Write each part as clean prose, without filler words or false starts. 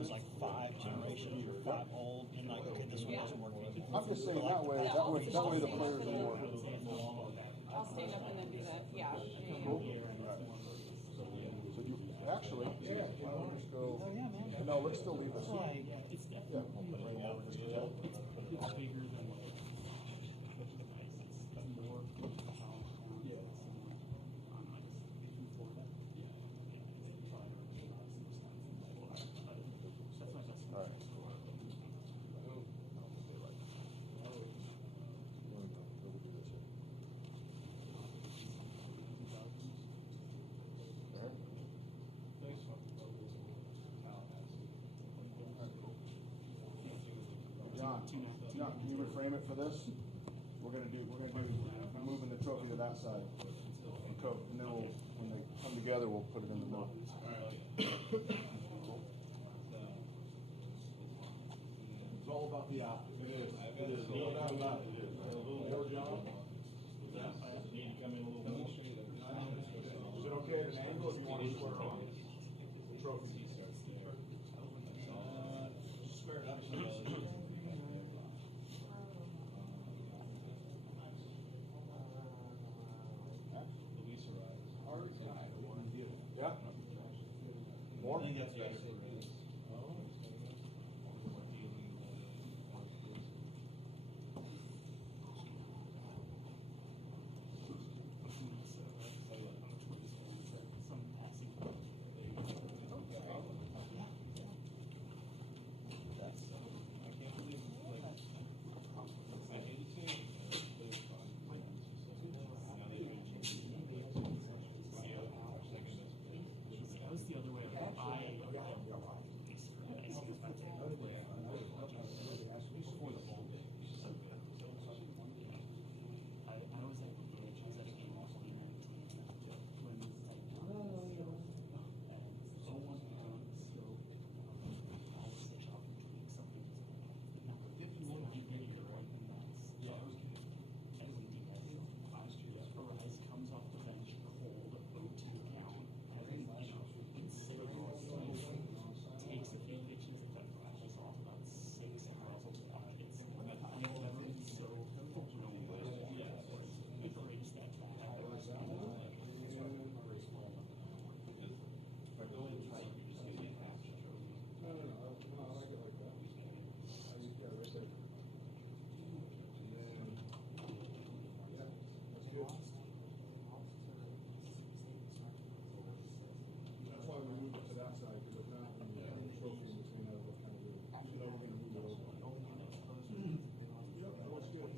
was like 5 generations or 5 old, and like, okay, this one doesn't work. I'm just saying that way the players are more. I'll stand up and then do that. Yeah. Cool. Right. So you actually, why don't we just go? No, let's still leave this. It's Yeah, we'll put it over just a little. It's bigger than what it's more All right. John, can you reframe it for this? We're gonna do moving the trophy to that side, and then when they come together, we'll put it in the middle. It's all about the optics. It is. No doubt about it. It is. A little more, John. Need to come in a little more. Is it okay at an angle if you want to square on? The trophy starts there. Square up. Yeah. More? I think that's better for me. That was the other way around. I was at the Aggies at a game in 2019 when someone still I'll switch off and tweak something. Arise comes off the bench cold, 0-2 count, takes a few pitches and then rattles off about 6 and rattles off. It's I've never been so the greatest at bat I've ever seen. That's why we moved it to that side, because if not, then the trophy in between that will kind of we're going to move it over. Yep, that looks good.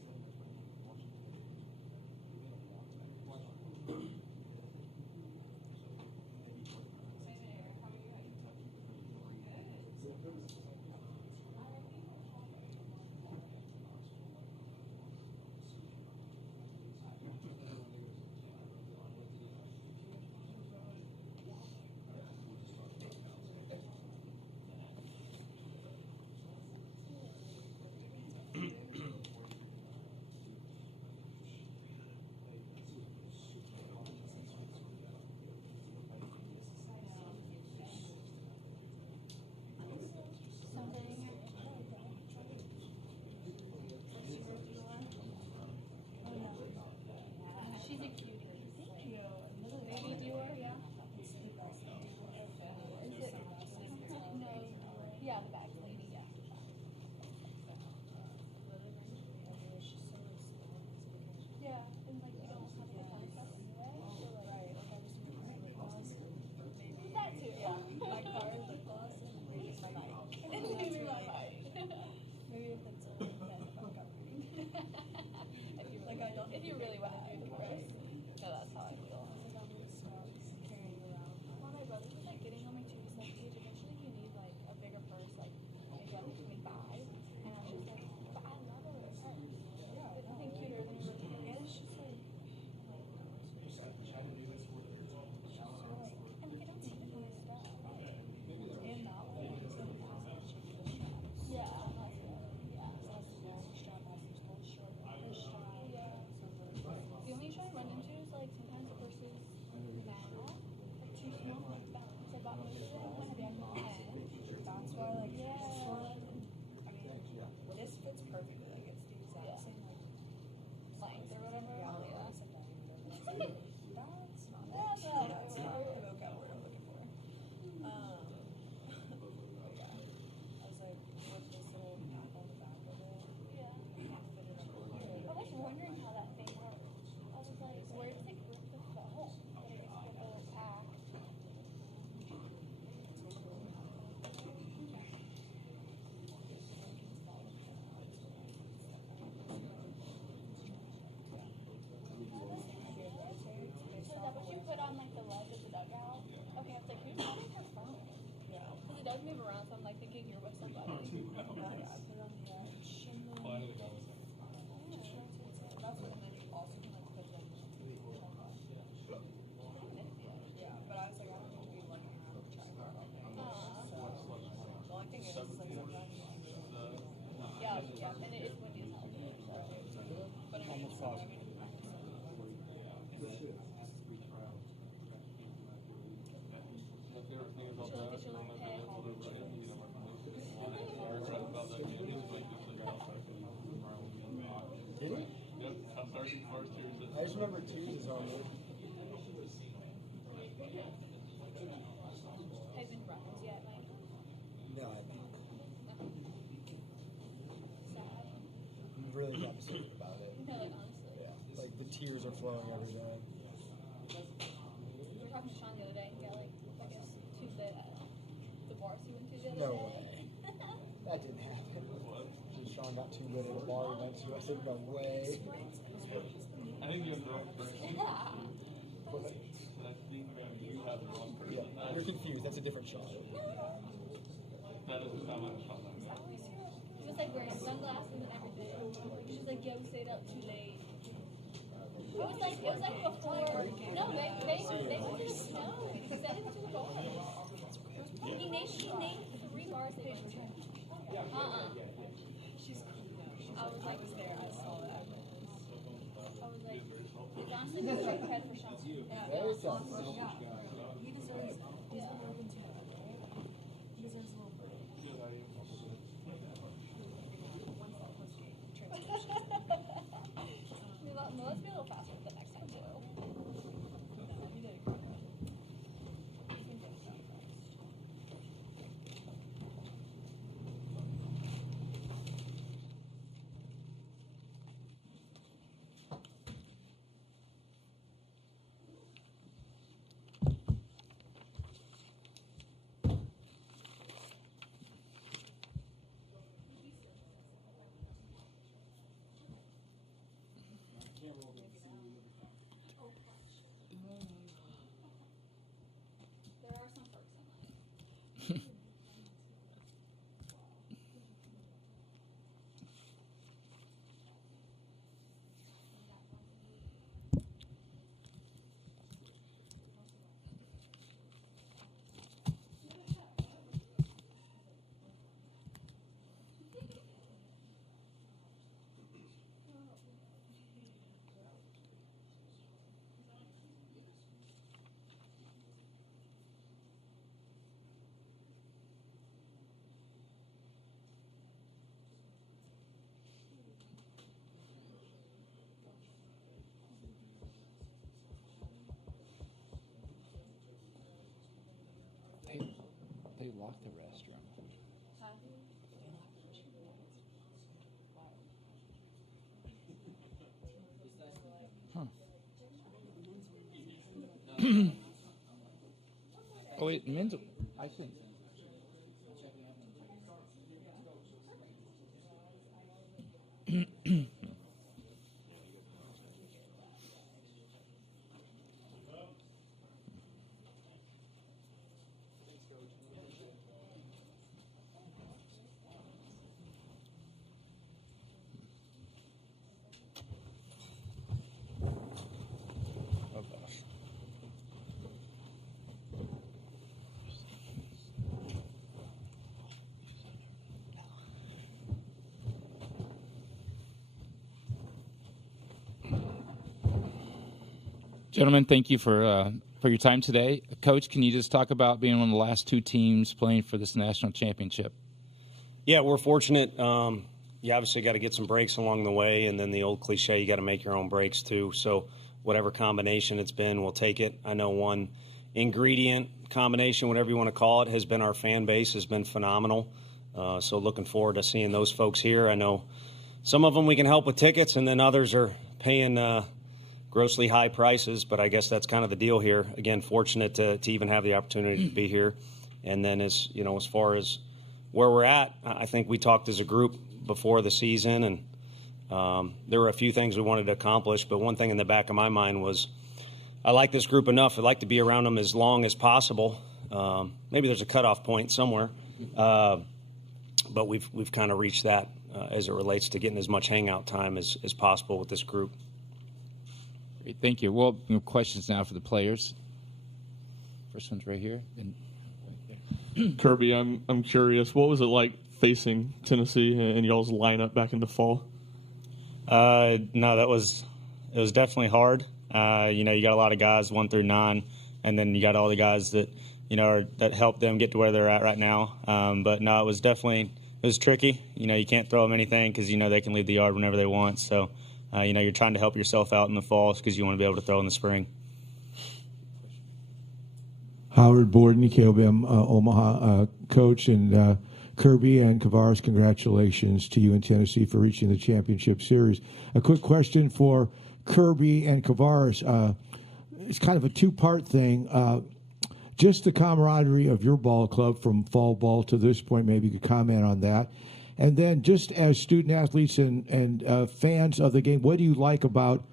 around, so I'm like thinking you're with somebody. I put on the edge. Well, I know the guy was there. That's what I meant. Also, can like put them. Yeah, but I was like, I don't want to be running around with trying to all day. The only thing is, like sometimes. Yeah, yeah, and it is windy as hell. But I mean, Did he? Yep, I'm starting first year. I just remember Tuesdays on there. I've been runs yet, Mike. No, I think Sad. I'm really devastated about it. No, like honestly. Yeah, like the tears are flowing every day. We were talking to Sean the other day. He got like, I guess, to the bars he went to the other No day. way. That didn't happen. Just Sean got too good at a bar we went to. I said, no way. I think you're the wrong person. Yeah. But, I think you have the wrong person. yeah, you're confused. That's a different Sean. That is the time I'm shot like that. He was like wearing sunglasses and everything. She was like, yo, we stayed up too late. It was like before. No, they went to the snow. He said it was to the bars. He named 3 bars that he was to. I was like, there, I saw that. I was like, it's honestly just like credit for Sean. Very selfish. He deserves he's been open to it, right? He deserves a little break. Let's be a little faster the next time, too. He did a great job. There are some perks in life. They locked the restroom. Oh wait, men's. I think. Oh gosh. Gentlemen, thank you for your time today. Coach, can you just talk about being one of the last 2 teams playing for this national championship? Yeah, we're fortunate. You obviously got to get some breaks along the way, and then the old cliche, you got to make your own breaks too. So whatever combination it's been, we'll take it. I know one ingredient, combination, whatever you want to call it, has been our fan base, has been phenomenal. So looking forward to seeing those folks here. I know some of them we can help with tickets, and then others are paying grossly high prices, but I guess that's kind of the deal here. Again, fortunate to even have the opportunity to be here. And then as far as where we're at, I think we talked as a group before the season, and there were a few things we wanted to accomplish, but one thing in the back of my mind was I like this group enough. I'd like to be around them as long as possible. Maybe there's a cutoff point somewhere, But we've kind of reached that as it relates to getting as much hangout time as possible with this group. Great, thank you. Well, questions now for the players. First one's right here. And Kirby, I'm curious. What was it like facing Tennessee and y'all's lineup back in the fall? No, it was definitely hard. You got a lot of guys 1 through 9, and then you got all the guys that that helped them get to where they're at right now. But no, it was tricky. You can't throw them anything because they can leave the yard whenever they want. So you're trying to help yourself out in the fall because you want to be able to throw in the spring. Howard Borden, KOBM Omaha coach, and Kirby and Kavares, congratulations to you in Tennessee for reaching the championship series. A quick question for Kirby and Kavares. It's kind of a two-part thing. Just the camaraderie of your ball club from fall ball to this point, maybe you could comment on that. And then just as student athletes and fans of the game, what do you like about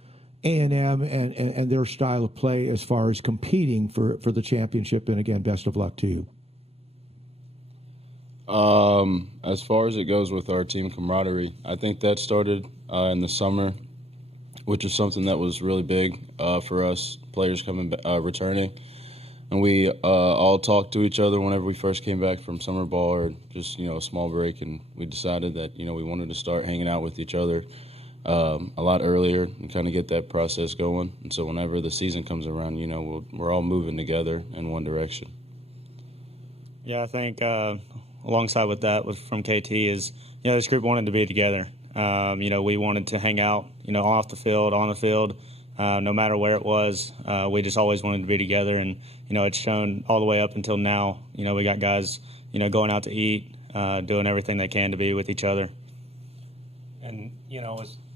A&M and their style of play as far as competing for the championship? And again, best of luck to you. As far as it goes with our team camaraderie, I think that started in the summer, which is something that was really big for us players returning. And we all talked to each other whenever we first came back from summer ball or just, a small break. And we decided that, we wanted to start hanging out with each other a lot earlier and kind of get that process going. And so whenever the season comes around, we're all moving together in one direction. Yeah, I think alongside with that from KT is, this group wanted to be together. We wanted to hang out, off the field, on the field, no matter where it was. We just always wanted to be together. And, it's shown all the way up until now. We got guys, going out to eat, doing everything they can to be with each other. And,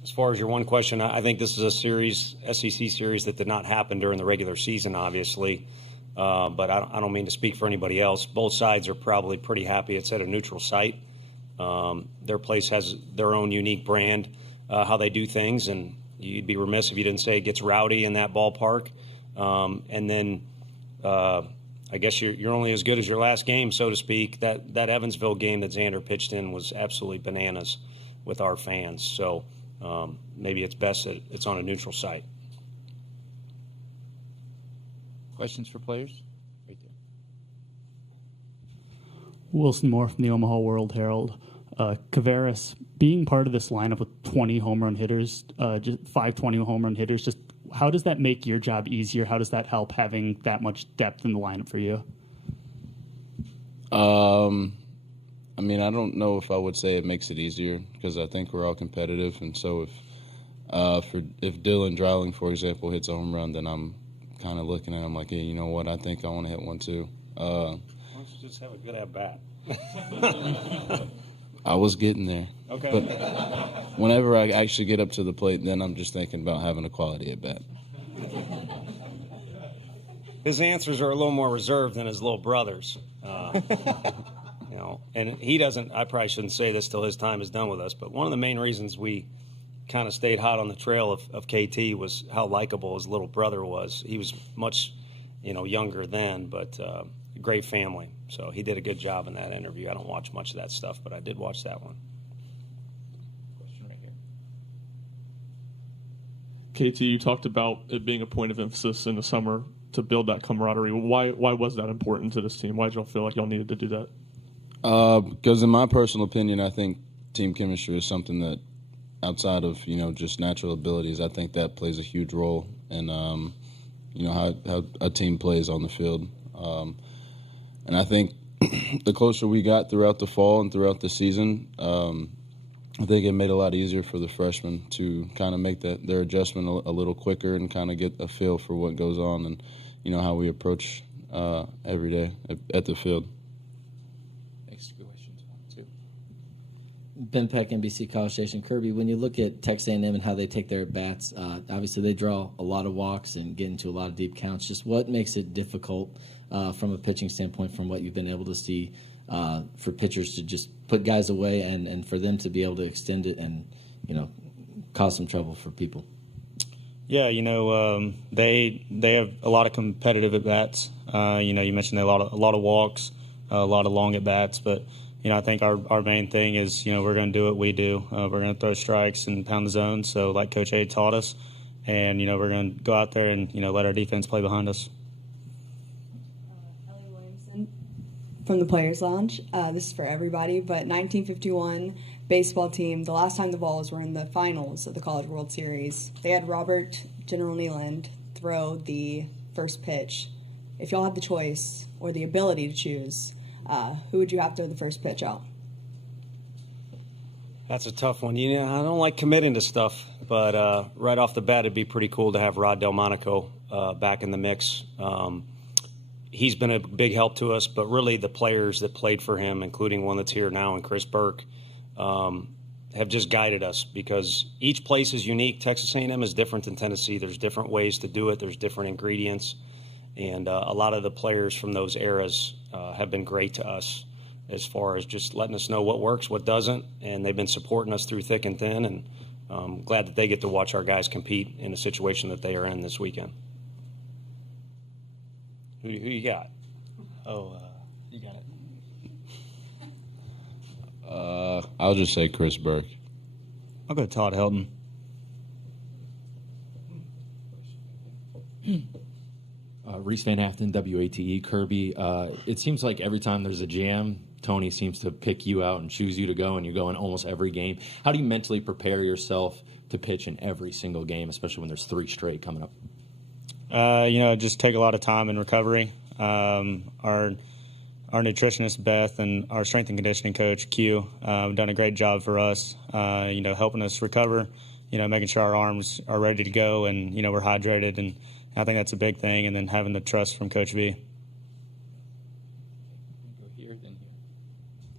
as far as your one question, I think this is a SEC series that did not happen during the regular season, obviously. But I don't mean to speak for anybody else. Both sides are probably pretty happy it's at a neutral site. Their place has their own unique brand, how they do things, and you'd be remiss if you didn't say it gets rowdy in that ballpark. And then I guess you're only as good as your last game, so to speak. That Evansville game that Xander pitched in was absolutely bananas with our fans. So maybe it's best that it's on a neutral site. questions for players? Right there. Wilson Moore from the Omaha World Herald. Kavares, being part of this lineup with 20 home run hitters, just 520 home run hitters, just how does that make your job easier? How does that help having that much depth in the lineup for you? I mean, I don't know if I would say it makes it easier because I think we're all competitive, and so if Dylan Dreiling, for example, hits a home run, then I'm kind of looking at him like, hey, you know what? I think I want to hit one too. Why don't you just have a good at bat? I was getting there. Okay. But whenever I actually get up to the plate, then I'm just thinking about having a quality at bat. His answers are a little more reserved than his little brother's. And he doesn't, I probably shouldn't say this till his time is done with us, but one of the main reasons we kind of stayed hot on the trail of KT was how likable his little brother was. He was much, younger then, but great family. So he did a good job in that interview. I don't watch much of that stuff, but I did watch that one. Question right here. KT, you talked about it being a point of emphasis in the summer to build that camaraderie. Why was that important to this team? Why did y'all feel like y'all needed to do that? Because in my personal opinion, I think team chemistry is something that outside of, just natural abilities, I think that plays a huge role in, how a team plays on the field. And I think the closer we got throughout the fall and throughout the season, I think it made it a lot easier for the freshmen to kind of make their adjustment a little quicker and kind of get a feel for what goes on and, how we approach every day at the field. Next question, too. Ben Peck, NBC College Station. Kirby, when you look at Texas A&M and how they take their at-bats, obviously they draw a lot of walks and get into a lot of deep counts. Just what makes it difficult from a pitching standpoint from what you've been able to see for pitchers to just put guys away and for them to be able to extend it and, cause some trouble for people? Yeah, they have a lot of competitive at bats. You mentioned a lot of walks. a lot of long at bats. But I think our main thing is we're going to do what we do. We're going to throw strikes and pound the zone. So like Coach A taught us, and we're going to go out there and let our defense play behind us. Ellie Williamson from the Players Lounge. This is for everybody, but 1951 baseball team. The last time the Vols were in the finals of the College World Series, they had Robert General Nealand throw the first pitch. If y'all had the choice or the ability to choose, who would you have throw the first pitch out? That's a tough one. I don't like committing to stuff, but right off the bat, it'd be pretty cool to have Rod Delmonico back in the mix. He's been a big help to us, but really the players that played for him, including one that's here now and Chris Burke, have just guided us because each place is unique. Texas A&M is different than Tennessee. There's different ways to do it. There's different ingredients. And a lot of the players from those eras have been great to us as far as just letting us know what works, what doesn't. And they've been supporting us through thick and thin. And I'm glad that they get to watch our guys compete in a situation that they are in this weekend. Who you got? You got it. I'll just say Chris Burke. I'll go Todd Helton. Reese Van Afton, WATE, Kirby. It seems like every time there's a jam, Tony seems to pick you out and choose you to go, and you go in almost every game. How do you mentally prepare yourself to pitch in every single game, especially when there's 3 straight coming up? Just take a lot of time in recovery. Our nutritionist, Beth, and our strength and conditioning coach, Q, have done a great job for us, helping us recover, making sure our arms are ready to go and, we're hydrated. And I think that's a big thing. And then having the trust from Coach V. Go here, then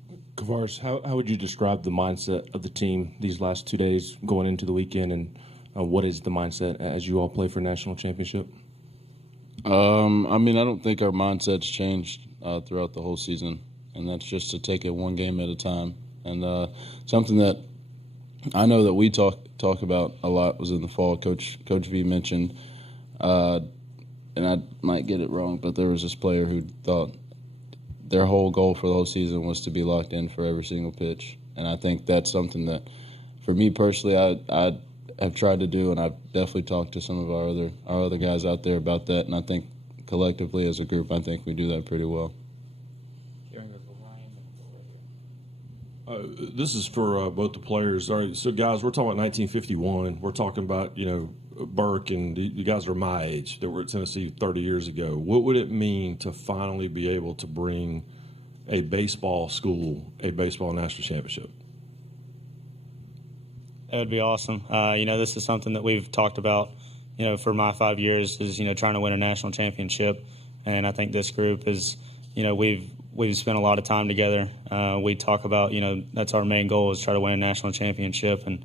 here. Kavaris, how would you describe the mindset of the team these last 2 days going into the weekend, and what is the mindset as you all play for a national championship? I don't think our mindset's changed throughout the whole season, and that's just to take it one game at a time. And something that I know that we talk about a lot was in the fall. Coach V mentioned, and I might get it wrong, but there was this player who thought their whole goal for the whole season was to be locked in for every single pitch. And I think that's something that, for me personally, I have tried to do, and I've definitely talked to some of our other guys out there about that. And I think collectively as a group, I think we do that pretty well. This is for both the players. All right, so guys, we're talking about 1951. We're talking about Burke, and you guys are my age that were at Tennessee 30 years ago. What would it mean to finally be able to bring a baseball school a baseball national championship? That would be awesome. This is something that we've talked about, for my 5 years is, trying to win a national championship. And I think this group is, we've spent a lot of time together. We talk about, that's our main goal is try to win a national championship. And,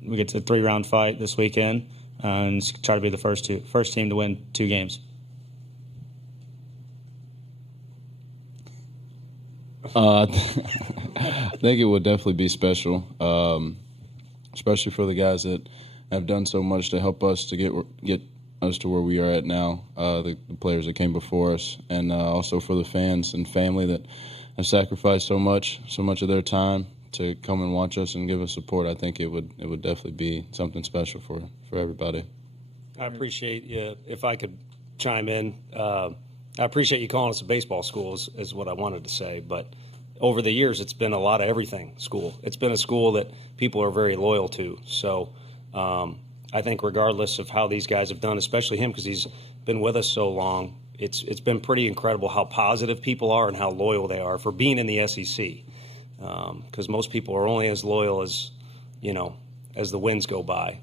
we get to a 3-round fight this weekend and try to be the first team to win 2 games. I think it would definitely be special, especially for the guys that have done so much to help us to get us to where we are at now, the players that came before us, and also for the fans and family that have sacrificed so much of their time to come and watch us and give us support. I think it would definitely be something special for everybody. I appreciate you. If I could chime in, I appreciate you calling us a baseball school is what I wanted to say. But over the years, it's been a lot of everything school. It's been a school that people are very loyal to. So I think regardless of how these guys have done, especially him because he's been with us so long, it's been pretty incredible how positive people are and how loyal they are for being in the SEC. Because most people are only as loyal as the winds go by.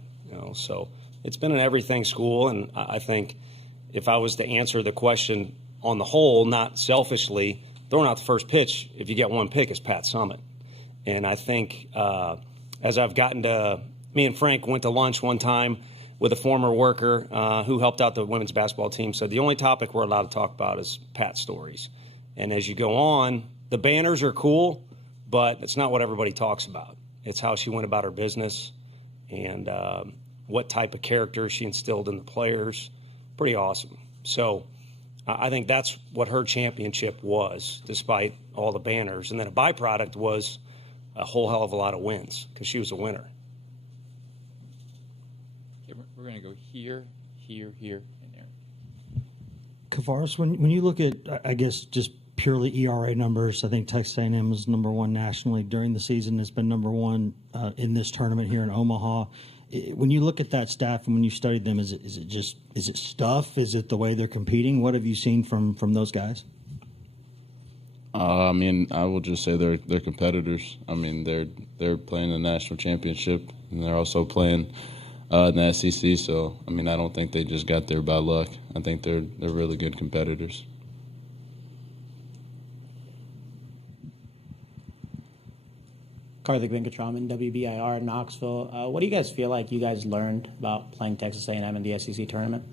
So it's been an everything school, and I think if I was to answer the question on the whole, not selfishly, throwing out the first pitch, if you get one pick, is Pat Summitt. And I think as I've gotten to, me and Frank went to lunch one time with a former worker who helped out the women's basketball team, said the only topic we're allowed to talk about is Pat stories. And as you go on, the banners are cool, but it's not what everybody talks about. It's how she went about her business and what type of character she instilled in the players. Pretty awesome. So I think that's what her championship was, despite all the banners. And then a byproduct was a whole hell of a lot of wins because she was a winner. Okay, we're going to go here, here, here, and there. Kavaris, when you look at, I guess, just purely ERA numbers, I think Texas A&M was number one nationally during the season. It's been number one in this tournament here in Omaha. When you look at that staff and when you studied them, is it stuff? Is it the way they're competing? What have you seen from those guys? I mean, I will just say they're competitors. I mean, they're playing the national championship and they're also playing in the SEC. So I mean, I don't think they just got there by luck. I think they're really good competitors. Karthik Venkatraman, WBIR in Knoxville. What do you guys feel like you guys learned about playing Texas A&M in the SEC tournament?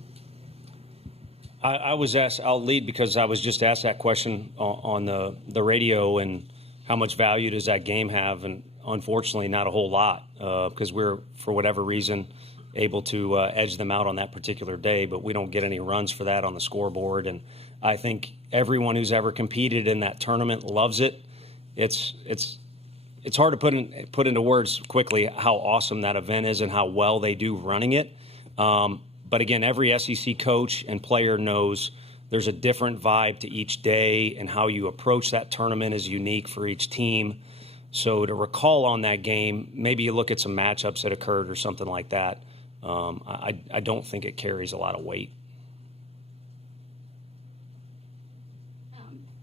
I was asked, I'll lead because I was just asked that question on the radio, and how much value does that game have? And unfortunately, not a whole lot because we're, for whatever reason, able to edge them out on that particular day, but we don't get any runs for that on the scoreboard. And I think everyone who's ever competed in that tournament loves it. It's hard to put into words quickly how awesome that event is and how well they do running it. But again, every SEC coach and player knows there's a different vibe to each day, and how you approach that tournament is unique for each team. So to recall on that game, maybe you look at some matchups that occurred or something like that. I don't think it carries a lot of weight.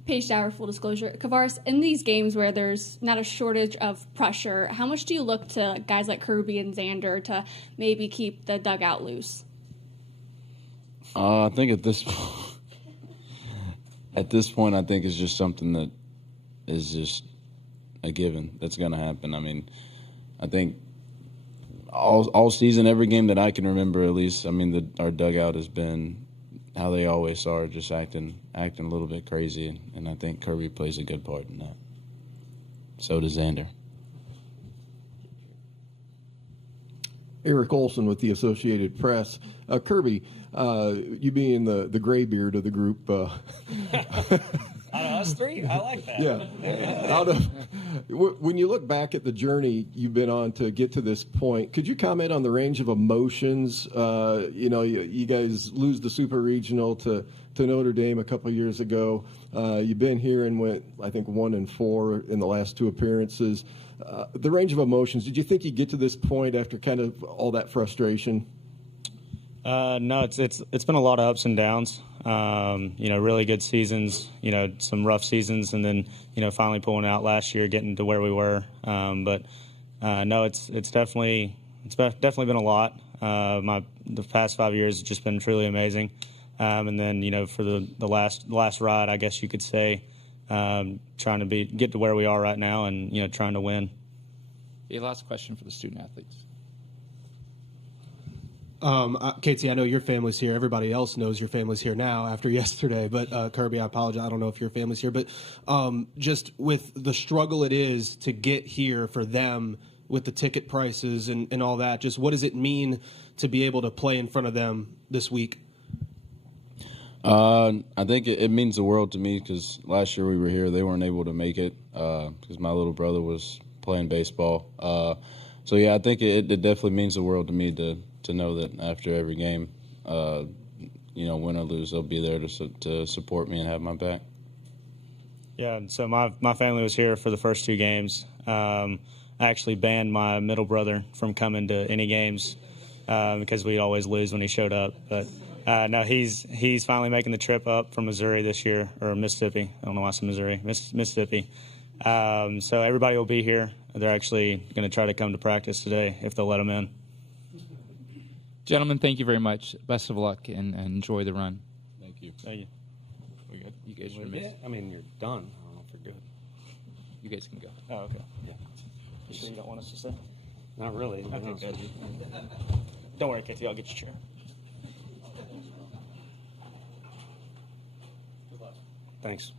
Paige Dower, full disclosure. Kavaris, in these games where there's not a shortage of pressure, how much do you look to guys like Kirby and Xander to maybe keep the dugout loose? I think at this point, I think it's just something that is just a given that's going to happen. I mean, I think all season, every game that I can remember, at least, I mean, our dugout has been how they always are, just acting a little bit crazy, and I think Kirby plays a good part in that. So does Xander. Eric Olson with the Associated Press. Kirby, you being the gray beard of the group. Out of us three? I like that. Yeah. When you look back at the journey you've been on to get to this point, could you comment on the range of emotions? You guys lose the Super Regional to Notre Dame a couple of years ago. You've been here and went, I think, 1-4 in the last two appearances. The range of emotions, did you think you'd get to this point after kind of all that frustration? No, it's been a lot of ups and downs. Really good seasons, some rough seasons, and then, finally pulling out last year, getting to where we were. No, it's definitely been a lot. The past 5 years have just been truly amazing. And then, for the last ride, I guess you could say, trying to get to where we are right now and, trying to win. The last question for the student athletes. Katie, I know your family's here. Everybody else knows your family's here now after yesterday. But Kirby, I apologize. I don't know if your family's here. But just with the struggle it is to get here for them with the ticket prices and all that, just what does it mean to be able to play in front of them this week? I think it means the world to me because last year we were here. They weren't able to make it because my little brother was playing baseball. So, yeah, I think it definitely means the world to me to know that after every game, win or lose, they'll be there to support me and have my back. Yeah, so my family was here for the first two games. I actually banned my middle brother from coming to any games because we'd always lose when he showed up. But no, he's finally making the trip up from Missouri this year, or Mississippi. I don't know why I said Missouri. Mississippi. So everybody will be here. They're actually going to try to come to practice today if they'll let them in. Gentlemen, thank you very much. Best of luck and enjoy the run. Thank you. Thank you. We good? You guys are Yeah, I mean, you're done. I don't know if you're good. You guys can go. Oh, okay. Yeah. You sure you don't want us to stay? Not really. Okay, good. Don't worry, Katie. I'll get your chair. Thanks.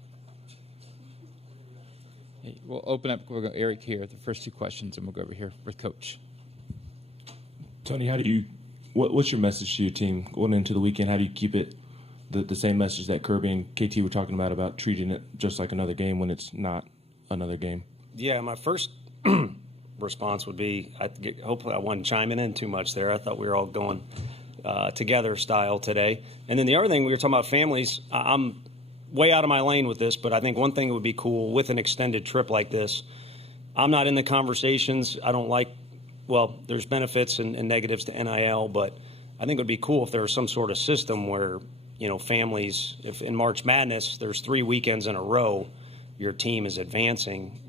Hey, we'll open up. We'll go Eric here. The first two questions, and we'll go over here with Coach. Tony, what's your message to your team going into the weekend? How do you keep it the same message that Kirby and KT were talking about treating it just like another game when it's not another game? Yeah, my first response would be, hopefully I wasn't chiming in too much there. I thought we were all going together style today. And then the other thing, we were talking about families. I'm way out of my lane with this, but I think one thing that would be cool with an extended trip like this, I'm not in the conversations. I don't like, well, there's benefits and negatives to NIL, but I think it would be cool if there was some sort of system where, families, if in March Madness, there's 3 weekends in a row, your team is advancing,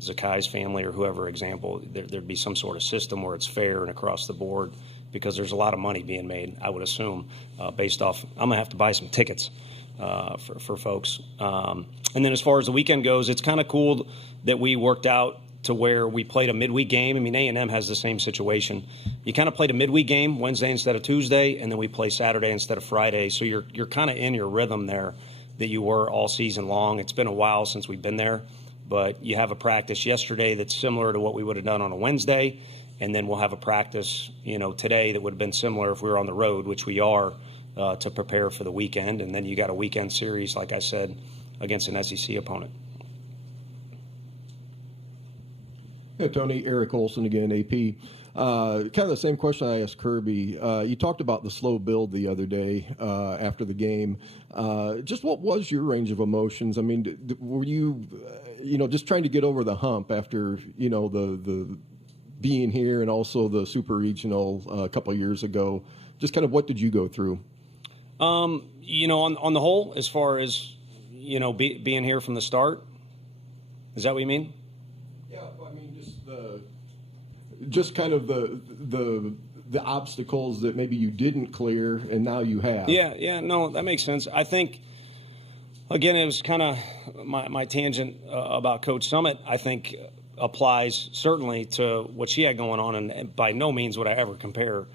Zakai's family or whoever example, there'd be some sort of system where it's fair and across the board, because there's a lot of money being made, I would assume, based off, I'm going to have to buy some tickets for folks. And then as far as the weekend goes, it's kind of cool that we worked out to where we played a midweek game. I mean, A&M has the same situation. You kind of played a midweek game Wednesday instead of Tuesday, and then we play Saturday instead of Friday. So you're kind of in your rhythm there that you were all season long. It's been a while since we've been there, but you have a practice yesterday that's similar to what we would have done on a Wednesday, and then we'll have a practice, today that would have been similar if we were on the road, which we are, to prepare for the weekend. And then you got a weekend series, like I said, against an SEC opponent. Yeah, Tony, Eric Olson again, AP. Kind of the same question I asked Kirby. You talked about the slow build the other day after the game. Just what was your range of emotions? I mean, were you, just trying to get over the hump after, the being here and also the super regional a couple of years ago? Just kind of what did you go through? On the whole, as far as, being here from the start, is that what you mean? Yeah, I mean, just kind of the obstacles that maybe you didn't clear and now you have. Yeah, no, that makes sense. I think, again, it was kind of my tangent about Coach Summit, I think, applies certainly to what she had going on, and by no means would I ever compare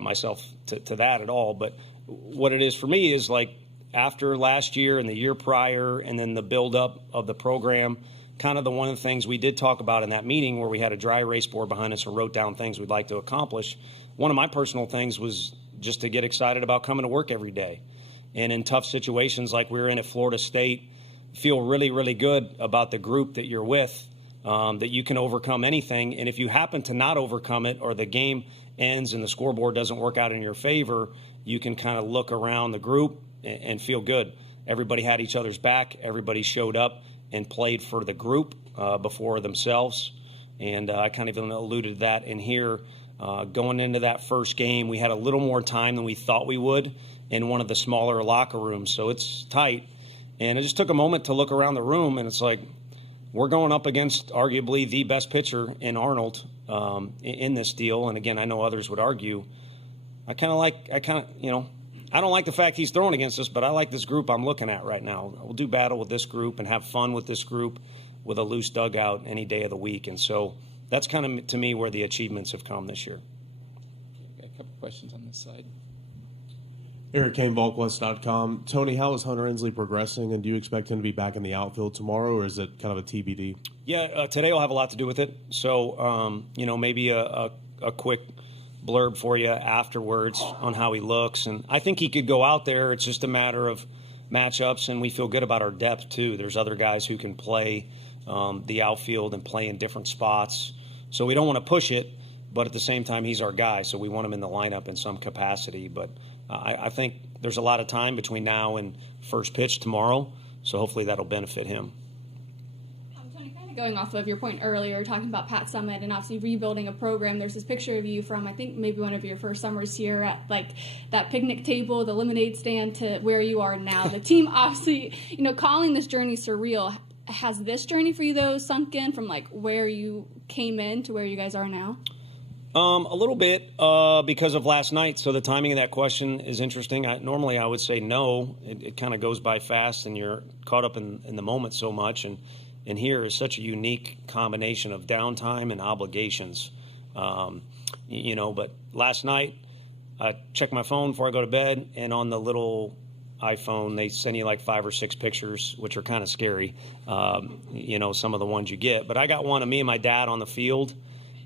myself to that at all. But what it is for me is like after last year and the year prior and then the buildup of the program, kind of one of the things we did talk about in that meeting where we had a dry erase board behind us and wrote down things we'd like to accomplish. One of my personal things was just to get excited about coming to work every day. And in tough situations like we were in at Florida State, feel really, really good about the group that you're with, that you can overcome anything. And if you happen to not overcome it or the game ends and the scoreboard doesn't work out in your favor, you can kind of look around the group and feel good. Everybody had each other's back. Everybody showed up and played for the group before themselves. And I kind of even alluded to that in here. Going into that first game, we had a little more time than we thought we would in one of the smaller locker rooms. So it's tight. And I just took a moment to look around the room, and it's like we're going up against arguably the best pitcher in Arnold in this deal. And, again, I know others would argue. I don't like the fact he's throwing against us, but I like this group I'm looking at right now. We'll do battle with this group and have fun with this group with a loose dugout any day of the week. And so that's kind of, to me, where the achievements have come this year. Got a couple questions on this side. Eric Kane, VolkWest.com. Tony, how is Hunter Ensley progressing, and do you expect him to be back in the outfield tomorrow, or is it kind of a TBD? Yeah, today will have a lot to do with it. So, maybe a quick blurb for you afterwards on how he looks. And I think he could go out there. It's just a matter of matchups, and we feel good about our depth, too. There's other guys who can play the outfield and play in different spots. So we don't want to push it, but at the same time, he's our guy, so we want him in the lineup in some capacity. But I think there's a lot of time between now and first pitch tomorrow, so hopefully that'll benefit him. Tony, kind of going off of your point earlier, talking about Pat Summit and obviously rebuilding a program, there's this picture of you from, I think, maybe one of your first summers here at, like, that picnic table, the lemonade stand, to where you are now. The team obviously, calling this journey surreal. Has this journey for you, though, sunk in from, like, where you came in to where you guys are now? A little bit because of last night. So the timing of that question is interesting. Normally I would say no. It kind of goes by fast and you're caught up in the moment so much. And here is such a unique combination of downtime and obligations. But last night I checked my phone before I go to bed, and on the little iPhone they send you like 5 or 6 pictures, which are kind of scary. Some of the ones you get. But I got one of me and my dad on the field,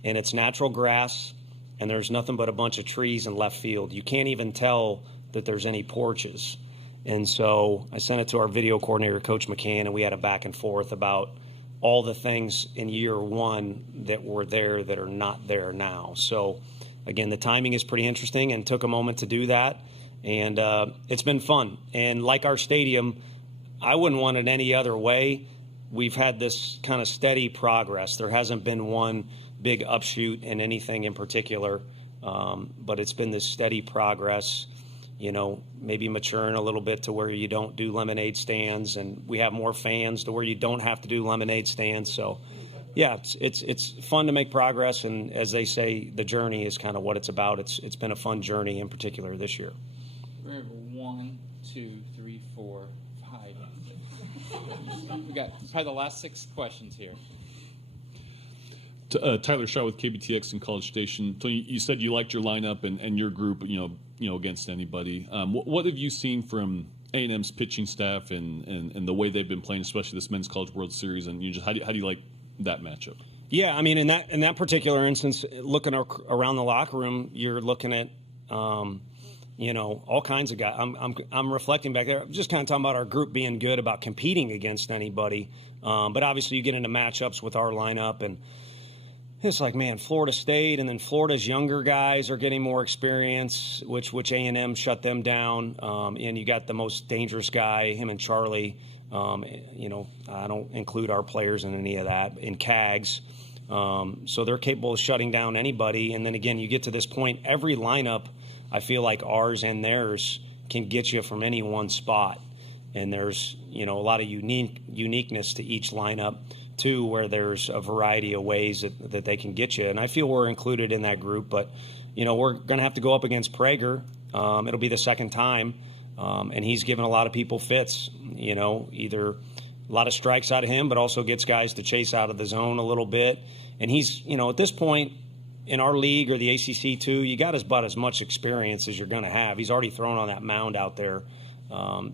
and it's natural grass, and there's nothing but a bunch of trees in left field. You can't even tell that there's any porches. And so I sent it to our video coordinator, Coach McCann, and we had a back and forth about all the things in year one that were there that are not there now. So, again, the timing is pretty interesting and took a moment to do that. And it's been fun. And like our stadium, I wouldn't want it any other way. We've had this kind of steady progress. There hasn't been one big upshoot in anything in particular, but it's been this steady progress, maybe maturing a little bit to where you don't do lemonade stands, and we have more fans to where you don't have to do lemonade stands. So, yeah, it's fun to make progress, and as they say, the journey is kind of what it's about. It's been a fun journey in particular this year. We're over 1, 2, 3, 4, 5. We got probably the last 6 questions here. Tyler Shaw with KBTX in College Station. Tony, you said you liked your lineup and your group, against anybody. What have you seen from A&M's pitching staff and the way they've been playing, especially this Men's College World Series? And how do you like that matchup? Yeah, I mean, in that particular instance, looking around the locker room, you're looking at all kinds of guys. I'm reflecting back there, just kind of talking about our group being good about competing against anybody. But obviously, you get into matchups with our lineup and. It's like, man, Florida State, and then Florida's younger guys are getting more experience, which A&M shut them down. And you got the most dangerous guy, him and Charlie. I don't include our players in any of that, in CAGs. So they're capable of shutting down anybody. And then, again, you get to this point, every lineup, I feel like ours and theirs can get you from any one spot. And there's, a lot of uniqueness to each lineup, too, where there's a variety of ways that they can get you. And I feel we're included in that group. But, we're going to have to go up against Prager. It'll be the second time. And he's given a lot of people fits, either a lot of strikes out of him, but also gets guys to chase out of the zone a little bit. And he's, at this point in our league or the ACC too, you got about as much experience as you're going to have. He's already thrown on that mound out there.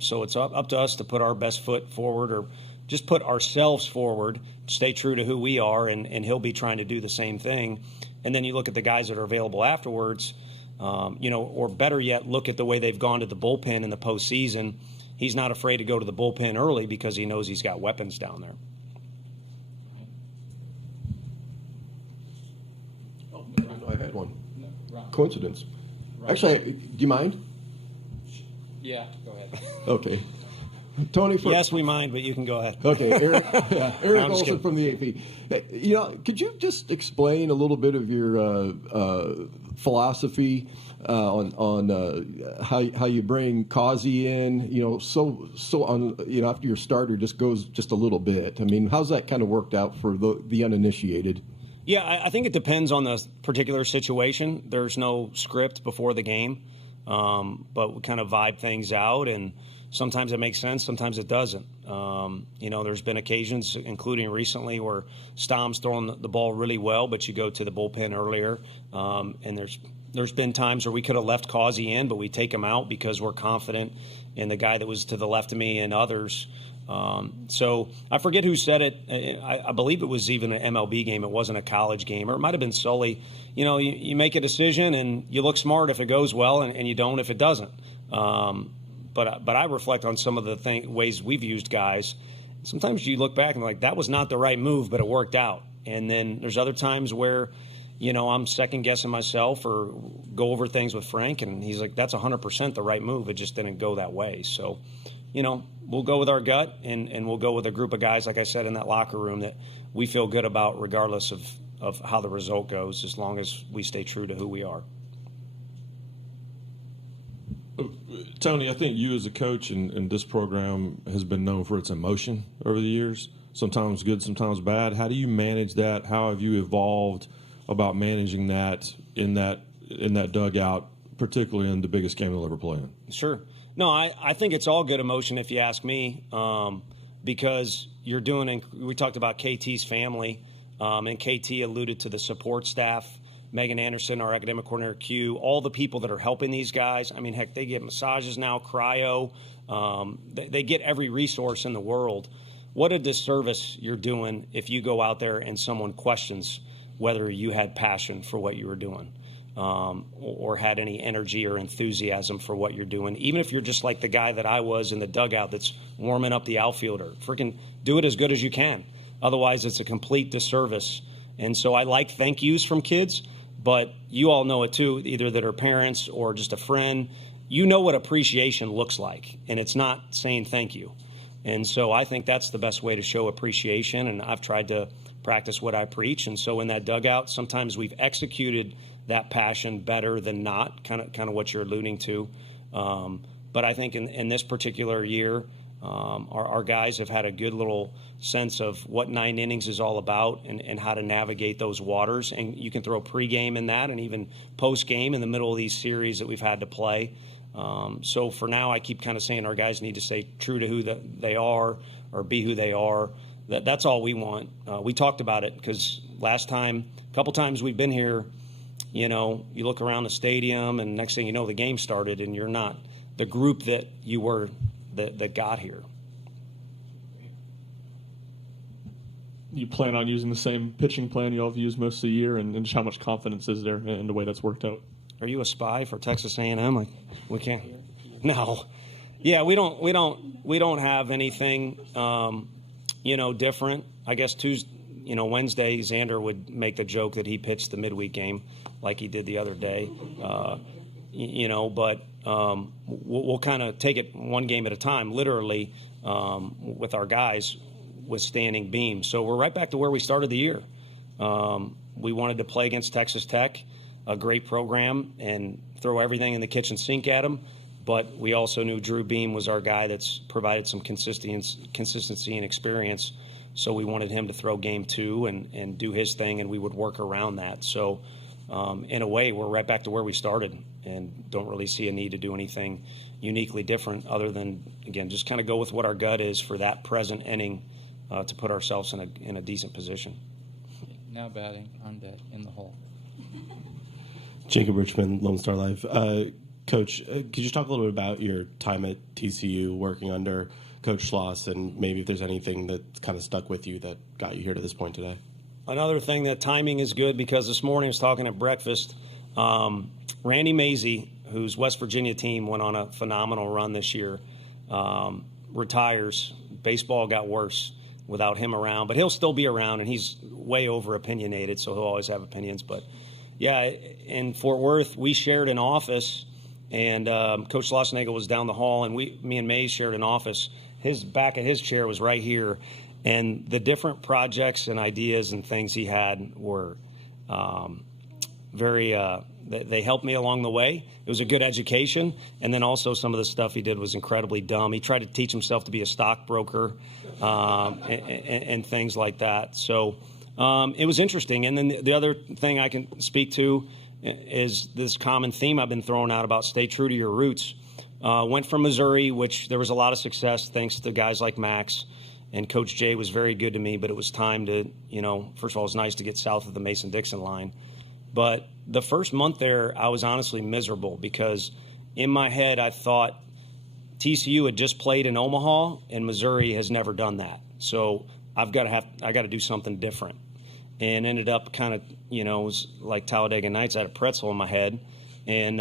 So it's up to us to put our best foot forward, or just put ourselves forward, stay true to who we are, and he'll be trying to do the same thing. And then you look at the guys that are available afterwards, or better yet, look at the way they've gone to the bullpen in the postseason. He's not afraid to go to the bullpen early because he knows he's got weapons down there. Oh, I had one. Coincidence. Actually, do you mind? Yeah, go ahead. Okay. Tony, yes, we mind, but you can go ahead. Okay, Eric Olson from the AP. Could you just explain a little bit of your philosophy on how you bring Causey in? So on after your starter just goes just a little bit. I mean, how's that kind of worked out for the uninitiated? Yeah, I think it depends on the particular situation. There's no script before the game, but we kind of vibe things out, and sometimes it makes sense, sometimes it doesn't. There's been occasions, including recently, where Stom's throwing the ball really well, but you go to the bullpen earlier. And there's been times where we could have left Causey in, but we take him out because we're confident in the guy that was to the left of me and others. So I forget who said it. I believe it was even an MLB game. It wasn't a college game, or it might have been Sully. You make a decision and you look smart if it goes well, and you don't if it doesn't. But I reflect on some of the ways we've used guys. Sometimes you look back and like, that was not the right move, but it worked out. And then there's other times where, I'm second guessing myself or go over things with Frank, and he's like, that's 100% the right move. It just didn't go that way. So, we'll go with our gut, and we'll go with a group of guys, like I said, in that locker room that we feel good about regardless of how the result goes, as long as we stay true to who we are. Tony, I think you as a coach and this program has been known for its emotion over the years, sometimes good, sometimes bad. How do you manage that? How have you evolved about managing that in that dugout, particularly in the biggest game they'll ever play in? Sure. No, I think it's all good emotion if you ask me, because you're doing – we talked about KT's family, and KT alluded to the support staff. Megan Anderson, our academic coordinator, Q, all the people that are helping these guys. I mean, heck, they get massages now, cryo. They get every resource in the world. What a disservice you're doing if you go out there and someone questions whether you had passion for what you were doing. or had any energy or enthusiasm for what you're doing. Even if you're just like the guy that I was in the dugout that's warming up the outfielder, freaking do it as good as you can. Otherwise, it's a complete disservice. And so I like thank yous from kids, but you all know it too, either that are parents or just a friend. You know what appreciation looks like, and it's not saying thank you. And so I think that's the best way to show appreciation, and I've tried to practice what I preach. And so in that dugout, sometimes we've executed that passion better than not, kind of what you're alluding to. But I think in this particular year, our guys have had a good little sense of what 9 innings is all about and how to navigate those waters. And you can throw pregame in that and even postgame in the middle of these series that we've had to play. So for now, I keep kind of saying our guys need to stay true to who they are or be who they are. That's all we want. We talked about it because last time, a couple times we've been here, you look around the stadium and next thing you know, the game started and you're not the group that you were that got here. You plan on using the same pitching plan you all have used most of the year, and just how much confidence is there in the way that's worked out? Are you a spy for Texas A&M? Like, we can't. No. Yeah, we don't have anything, different. I guess Wednesday, Xander would make the joke that he pitched the midweek game like he did the other day. But we'll kind of take it one game at a time, literally, with our guys withstanding beams. So we're right back to where we started the year. We wanted to play against Texas Tech, a great program, and throw everything in the kitchen sink at them. But we also knew Drew Beam was our guy that's provided some consistency and experience. So we wanted him to throw game 2 and do his thing, and we would work around that. So in a way, we're right back to where we started and don't really see a need to do anything uniquely different other than, again, just kind of go with what our gut is for that present inning to put ourselves in a decent position. Now batting on in the hole. Jacob Richmond, Lone Star Live. Coach, could you talk a little bit about your time at TCU working under Coach Schloss and maybe if there's anything that kind of stuck with you that got you here to this point today? Another thing, that timing is good because this morning I was talking at breakfast. Randy Mazey, whose West Virginia team went on a phenomenal run this year, retires. Baseball got worse without him around, but he'll still be around, and he's way over opinionated, so he'll always have opinions. But yeah, in Fort Worth, we shared an office, and Coach Schlossnagle was down the hall, and me and Mays shared an office. His back of his chair was right here, and the different projects and ideas and things he had were they helped me along the way. It was a good education, and then also some of the stuff he did was incredibly dumb. He tried to teach himself to be a stockbroker and things like that. So it was interesting. And then the other thing I can speak to is this common theme I've been throwing out about stay true to your roots. Went from Missouri, which there was a lot of success thanks to guys like Max, and Coach Jay was very good to me, but it was time to, first of all, it was nice to get south of the Mason-Dixon line. But the first month there, I was honestly miserable because in my head I thought TCU had just played in Omaha and Missouri has never done that. So I got to do something different. And ended up kind of, it was like Talladega Nights. I had a pretzel in my head. And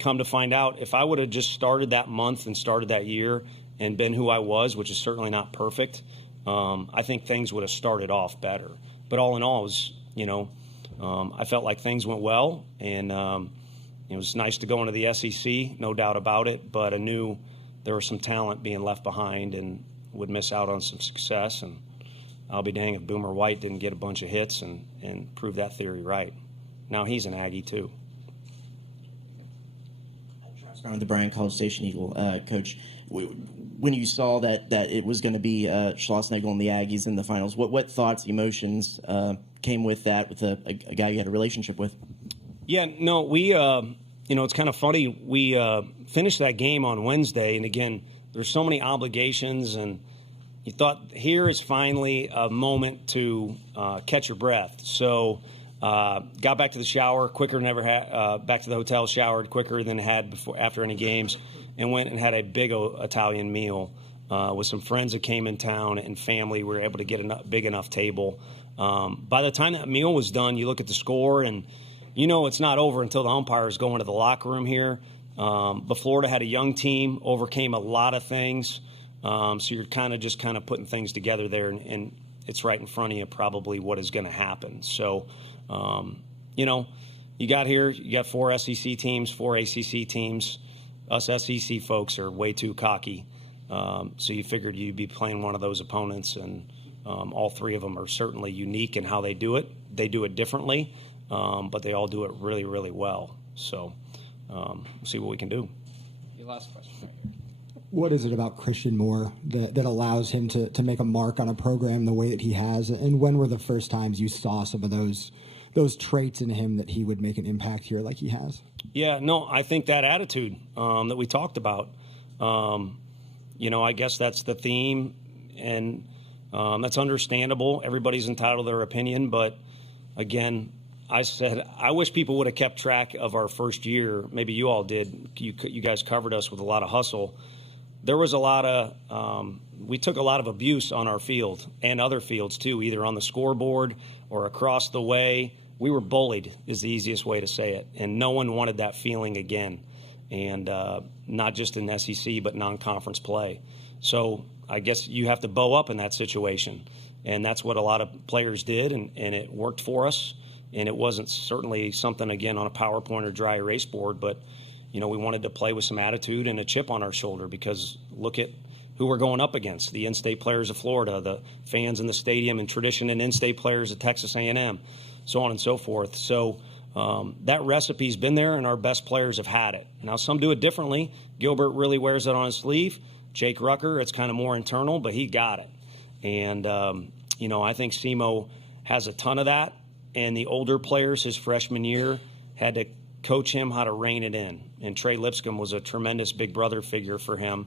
come to find out, if I would have just started that month and started that year and been who I was, which is certainly not perfect, I think things would have started off better. But all in all, it was, I felt like things went well, and it was nice to go into the SEC, no doubt about it, but I knew there was some talent being left behind and would miss out on some success, and I'll be dang if Boomer White didn't get a bunch of hits and prove that theory right. Now he's an Aggie, too. With the Bryan College Station Eagle. Coach, when you saw that it was going to be Schlossnagle and the Aggies in the finals, what thoughts, emotions came with that, with a guy you had a relationship with? Yeah, no, we, it's kind of funny. We finished that game on Wednesday, and again, there's so many obligations, and you thought here is finally a moment to catch your breath. So got back to the shower quicker than ever had, back to the hotel, showered quicker than had after any games, and went and had a big Italian meal with some friends that came in town and family. We were able to get a big enough table. By the time that meal was done, you look at the score and, you know it's not over until the umpires go into the locker room here. But Florida had a young team, overcame a lot of things. So you're kind of putting things together there, and it's right in front of you probably what is going to happen. So, you know, you got 4 SEC teams, 4 ACC teams. Us SEC folks are way too cocky. So you figured you'd be playing one of those opponents, and all 3 of them are certainly unique in how they do it. They do it differently, but they all do it really, really well. So we'll see what we can do. Your last question right here. What is it about Christian Moore that allows him to make a mark on a program the way that he has? And when were the first times you saw some of those traits in him that he would make an impact here like he has? Yeah, no, I think that attitude that we talked about, you know, I guess that's the theme, and that's understandable. Everybody's entitled to their opinion, but again, I said I wish people would have kept track of our first year. Maybe you all did. You guys covered us with a lot of hustle. There was a lot of we took a lot of abuse on our field and other fields too, either on the scoreboard or across the way. We were bullied is the easiest way to say it, and no one wanted that feeling again, and not just in SEC but non-conference play. So I guess you have to bow up in that situation, and that's what a lot of players did, and it worked for us. And it wasn't certainly something, again, on a PowerPoint or dry erase board, but, you know, we wanted to play with some attitude and a chip on our shoulder, because look at who we're going up against, the in-state players of Florida, the fans in the stadium, and tradition and in-state players at Texas A&M, so on and so forth. So that recipe's been there, and our best players have had it. Now, some do it differently. Gilbert really wears it on his sleeve. Jake Rucker, it's kind of more internal, but he got it. And, you know, I think SEMO has a ton of that. And the older players his freshman year had to coach him how to rein it in. And Trey Lipscomb was a tremendous big brother figure for him.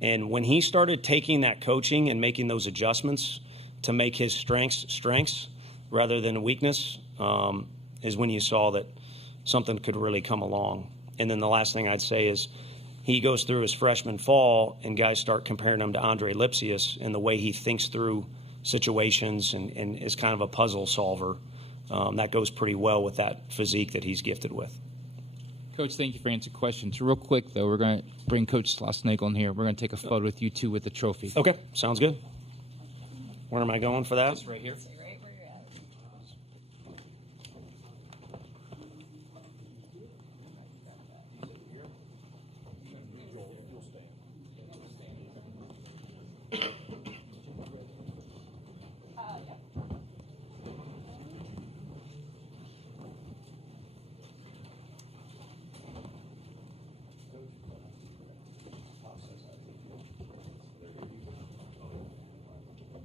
And when he started taking that coaching and making those adjustments to make his strengths rather than a weakness, is when you saw that something could really come along. And then the last thing I'd say is he goes through his freshman fall, and guys start comparing him to Andre Lipsius in the way he thinks through situations and is kind of a puzzle solver. That goes pretty well with that physique that he's gifted with. Coach, thank you for answering questions. Real quick, though, we're going to bring Coach Schlossnagle in here. We're going to take a photo with you two with the trophy. Okay, sounds good. Where am I going for that? Just right here.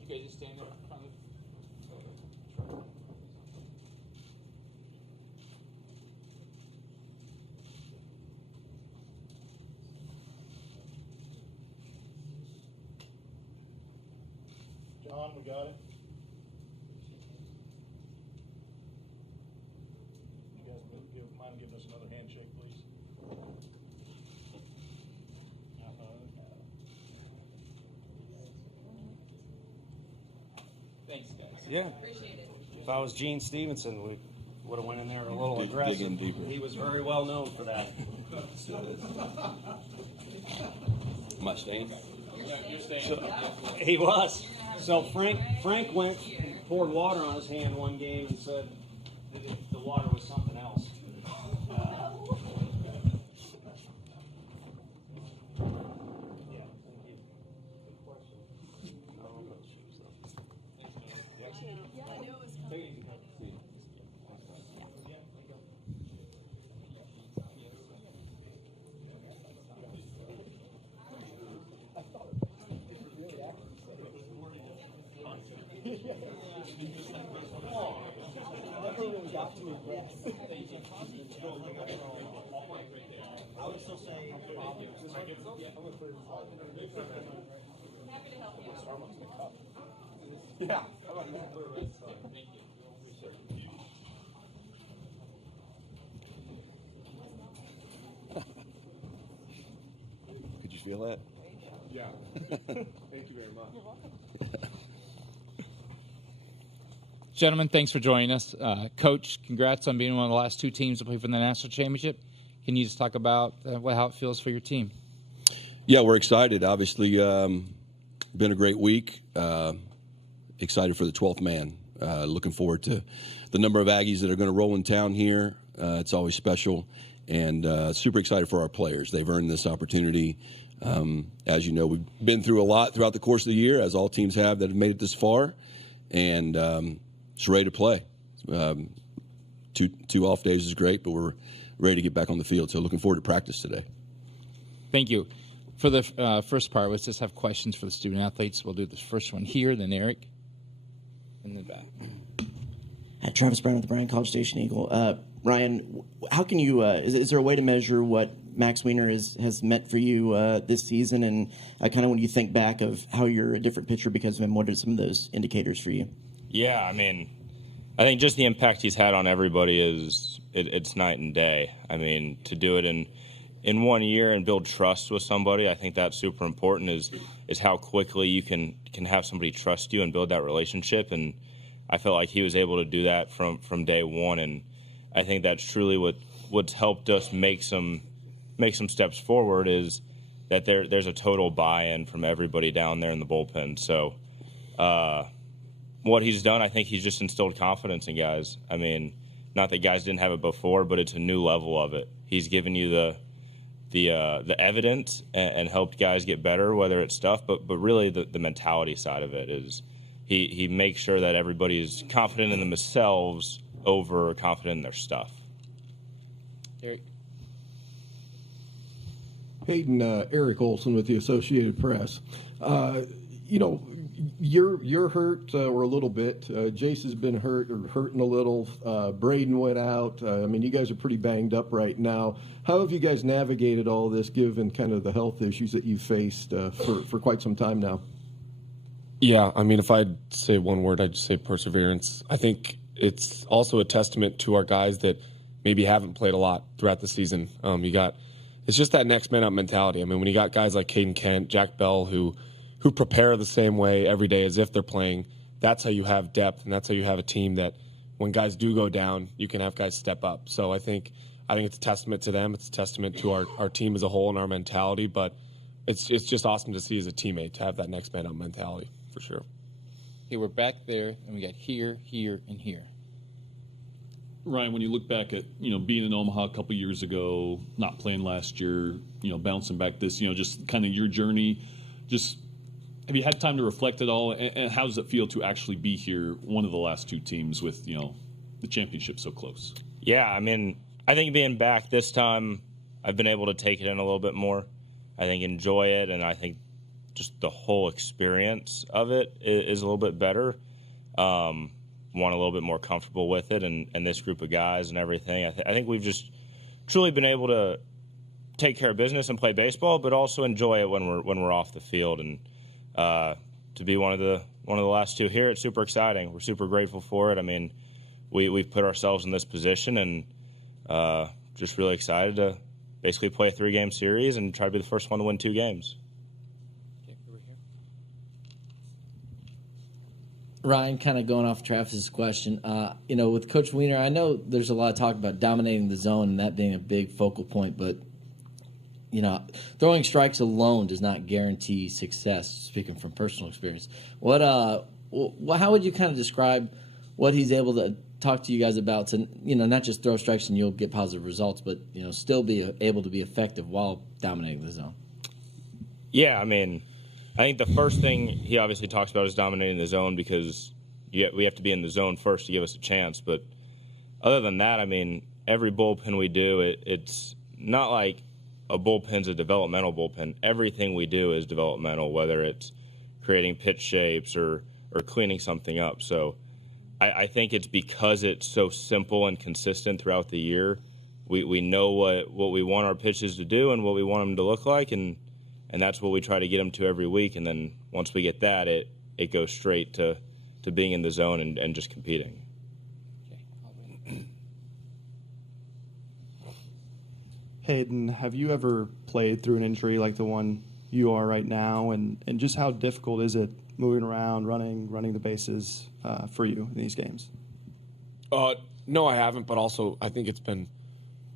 You guys just stand up in front of John, we got it. You guys mind giving us another handshake, please? Thanks, guys. Yeah. Appreciate it. If I was Gene Stevenson, we would have went in there a little aggressive. Digging deeper. He was very well known for that. My stain? So, he was. So Frank went and poured water on his hand one game and said that the water was something else. I would still say, yeah. Could you feel that? Yeah. Thank you very much. You're welcome. Gentlemen, thanks for joining us. Coach, congrats on being one of the last two teams to play for the national championship. Can you just talk about how it feels for your team? Yeah, we're excited. Obviously, been a great week. Excited for the 12th man. Looking forward to the number of Aggies that are going to roll in town here. It's always special. And super excited for our players. They've earned this opportunity. As you know, we've been through a lot throughout the course of the year, as all teams have that have made it this far. And just ready to play. Two off days is great, but we're ready to get back on the field. So looking forward to practice today. Thank you. For the first part, let's just have questions for the student athletes. We'll do this first one here, then Eric, in the back. Travis Brown with the Bryan College Station Eagle. Ryan, how can you? Is there a way to measure what Max Wiener has meant for you this season? And kind of when you think back of how you're a different pitcher because of him, what are some of those indicators for you? Yeah, I mean, I think just the impact he's had on everybody it's night and day. I mean, to do it in 1 year and build trust with somebody, I think that's super important. Is how quickly you can have somebody trust you and build that relationship. And I felt like he was able to do that from day one. And I think that's truly what's helped us make some steps forward is that there's a total buy-in from everybody down there in the bullpen. So what he's done, I think he's just instilled confidence in guys. I mean, not that guys didn't have it before, but it's a new level of it. He's given you the evidence and helped guys get better, whether it's stuff, but really the mentality side of it is he makes sure that everybody's confident in themselves over confident in their stuff. Eric. Hayden, Eric Olson with the Associated Press. You're hurt or a little bit. Jace has been hurt or hurting a little. Braden went out. I mean, you guys are pretty banged up right now. How have you guys navigated all this, given kind of the health issues that you've faced for quite some time now? Yeah, I mean, if I'd say one word, I'd just say perseverance. I think it's also a testament to our guys that maybe haven't played a lot throughout the season. It's just that next man up mentality. I mean, when you got guys like Caden Kent, Jack Bell, who prepare the same way every day as if they're playing, that's how you have depth, and that's how you have a team that when guys do go down, you can have guys step up. So I think it's a testament to them. It's a testament to our team as a whole and our mentality, but it's just awesome to see as a teammate to have that next man up mentality, for sure. Okay, we're back there, and we got here, and here. Ryan, when you look back at being in Omaha a couple years ago, not playing last year, bouncing back this, just kind of your journey, just have you had time to reflect at all? And how does it feel to actually be here, one of the last two teams with the championship so close? Yeah, I mean, I think being back this time, I've been able to take it in a little bit more. I think enjoy it, and I think just the whole experience of it is a little bit better. Want a little bit more comfortable with it, and this group of guys and everything. I think we've just truly been able to take care of business and play baseball, but also enjoy it when we're off the field. And to be one of the last two here, it's super exciting. We're super grateful for it. I mean, we've put ourselves in this position, and just really excited to basically play a 3-game series and try to be the first one to win 2 games. Ryan, kind of going off Travis's question, with Coach Wiener, I know there's a lot of talk about dominating the zone and that being a big focal point, but throwing strikes alone does not guarantee success. Speaking from personal experience, how would you kind of describe what he's able to talk to you guys about to not just throw strikes and you'll get positive results, but still be able to be effective while dominating the zone? Yeah, I mean, I think the first thing he obviously talks about is dominating the zone because we have to be in the zone first to give us a chance. But other than that, I mean, every bullpen we do, it's not like a bullpen's a developmental bullpen. Everything we do is developmental, whether it's creating pitch shapes or cleaning something up. So I think it's because it's so simple and consistent throughout the year. We know what we want our pitches to do and what we want them to look like, and that's what we try to get them to every week. And then once we get that, it goes straight to being in the zone and just competing. Hayden, have you ever played through an injury like the one you are right now? And just how difficult is it moving around, running the bases for you in these games? No, I haven't, but also I think it's been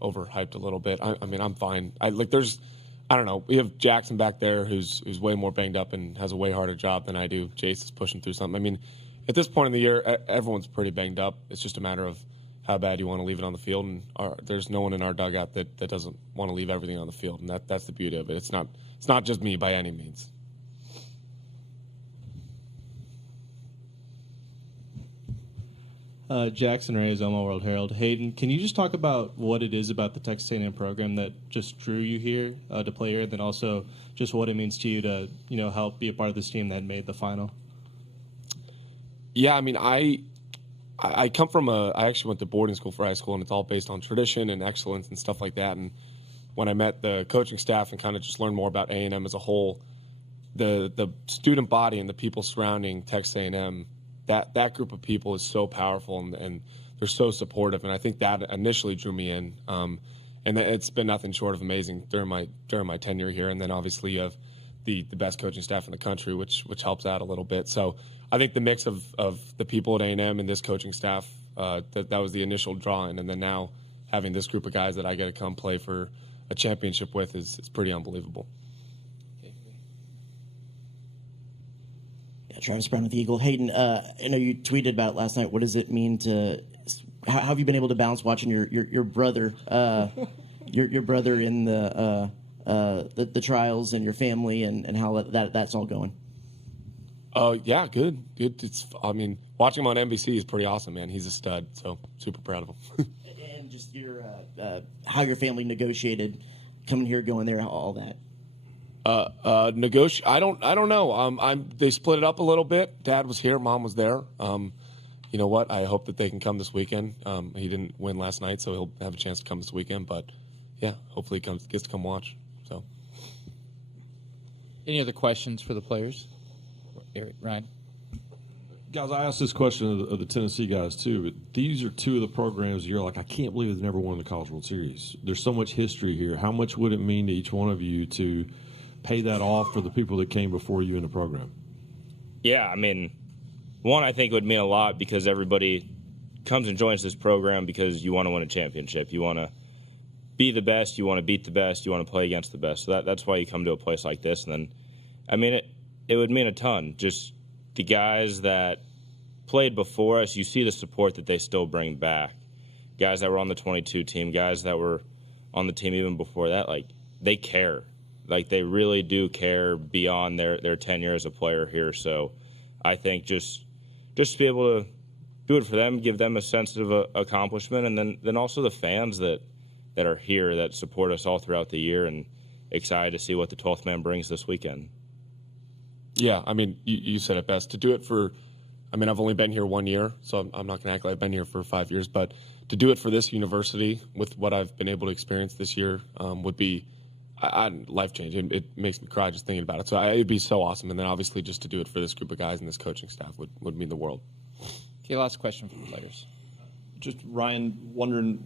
overhyped a little bit. I mean, I'm fine. I don't know. We have Jackson back there who's way more banged up and has a way harder job than I do. Jace is pushing through something. I mean, at this point in the year, everyone's pretty banged up. It's just a matter of how bad you want to leave it on the field. And there's no one in our dugout that doesn't want to leave everything on the field. And that's the beauty of it. It's not just me by any means. Jackson Reyes, Omaha World Herald. Hayden, can you just talk about what it is about the Texas A&M program that just drew you here to play here, and then also just what it means to you to help be a part of this team that made the final? Yeah, I mean, I come from I actually went to boarding school for high school, and it's all based on tradition and excellence and stuff like that. And when I met the coaching staff and kind of just learned more about A&M as a whole, the student body and the people surrounding Texas A&M, that group of people is so powerful and they're so supportive, and I think that initially drew me in. And it's been nothing short of amazing during my tenure here. And then obviously you have the best coaching staff in the country, which helps out a little bit. So I think the mix of the people at A&M and this coaching staff, that was the initial drawing, and then now having this group of guys that I get to come play for a championship with is pretty unbelievable. Travis Brown with the Eagle. Hayden, I know you tweeted about it last night. What does it mean to? How have you been able to balance watching your brother, your brother in the trials, and your family, and how that's all going? Yeah, good. I mean, watching him on NBC is pretty awesome, man. He's a stud. So super proud of him. And just how your family negotiated coming here, going there, all that. I don't know. They split it up a little bit. Dad was here, Mom was there. You know what? I hope that they can come this weekend. He didn't win last night, so he'll have a chance to come this weekend. But yeah, hopefully he gets to come watch. So, any other questions for the players? Eric, Ryan. Guys, I asked this question of the Tennessee guys too, but these are two of the programs you're like, I can't believe they've never won the College World Series. There's so much history here. How much would it mean to each one of you to pay that off for the people that came before you in the program? Yeah, I mean, one, I think it would mean a lot because everybody comes and joins this program because you want to win a championship. You want to be the best. You want to beat the best. You want to play against the best. So that's why you come to a place like this. And then, I mean, it would mean a ton. Just the guys that played before us, you see the support that they still bring back. Guys that were on the 22 team, guys that were on the team even before that, like, they care. Like, they really do care beyond their tenure as a player here. So I think just to be able to do it for them, give them a sense of accomplishment, and then also the fans that are here that support us all throughout the year, and excited to see what the 12th man brings this weekend. Yeah, I mean, you said it best. To do it for, I mean, I've only been here 1 year, so I'm not going to act like I've been here for 5 years, but to do it for this university with what I've been able to experience this year would be life-changing. It makes me cry just thinking about it. So it'd be so awesome. And then obviously just to do it for this group of guys and this coaching staff would mean the world. Okay, last question from the players. Just Ryan, wondering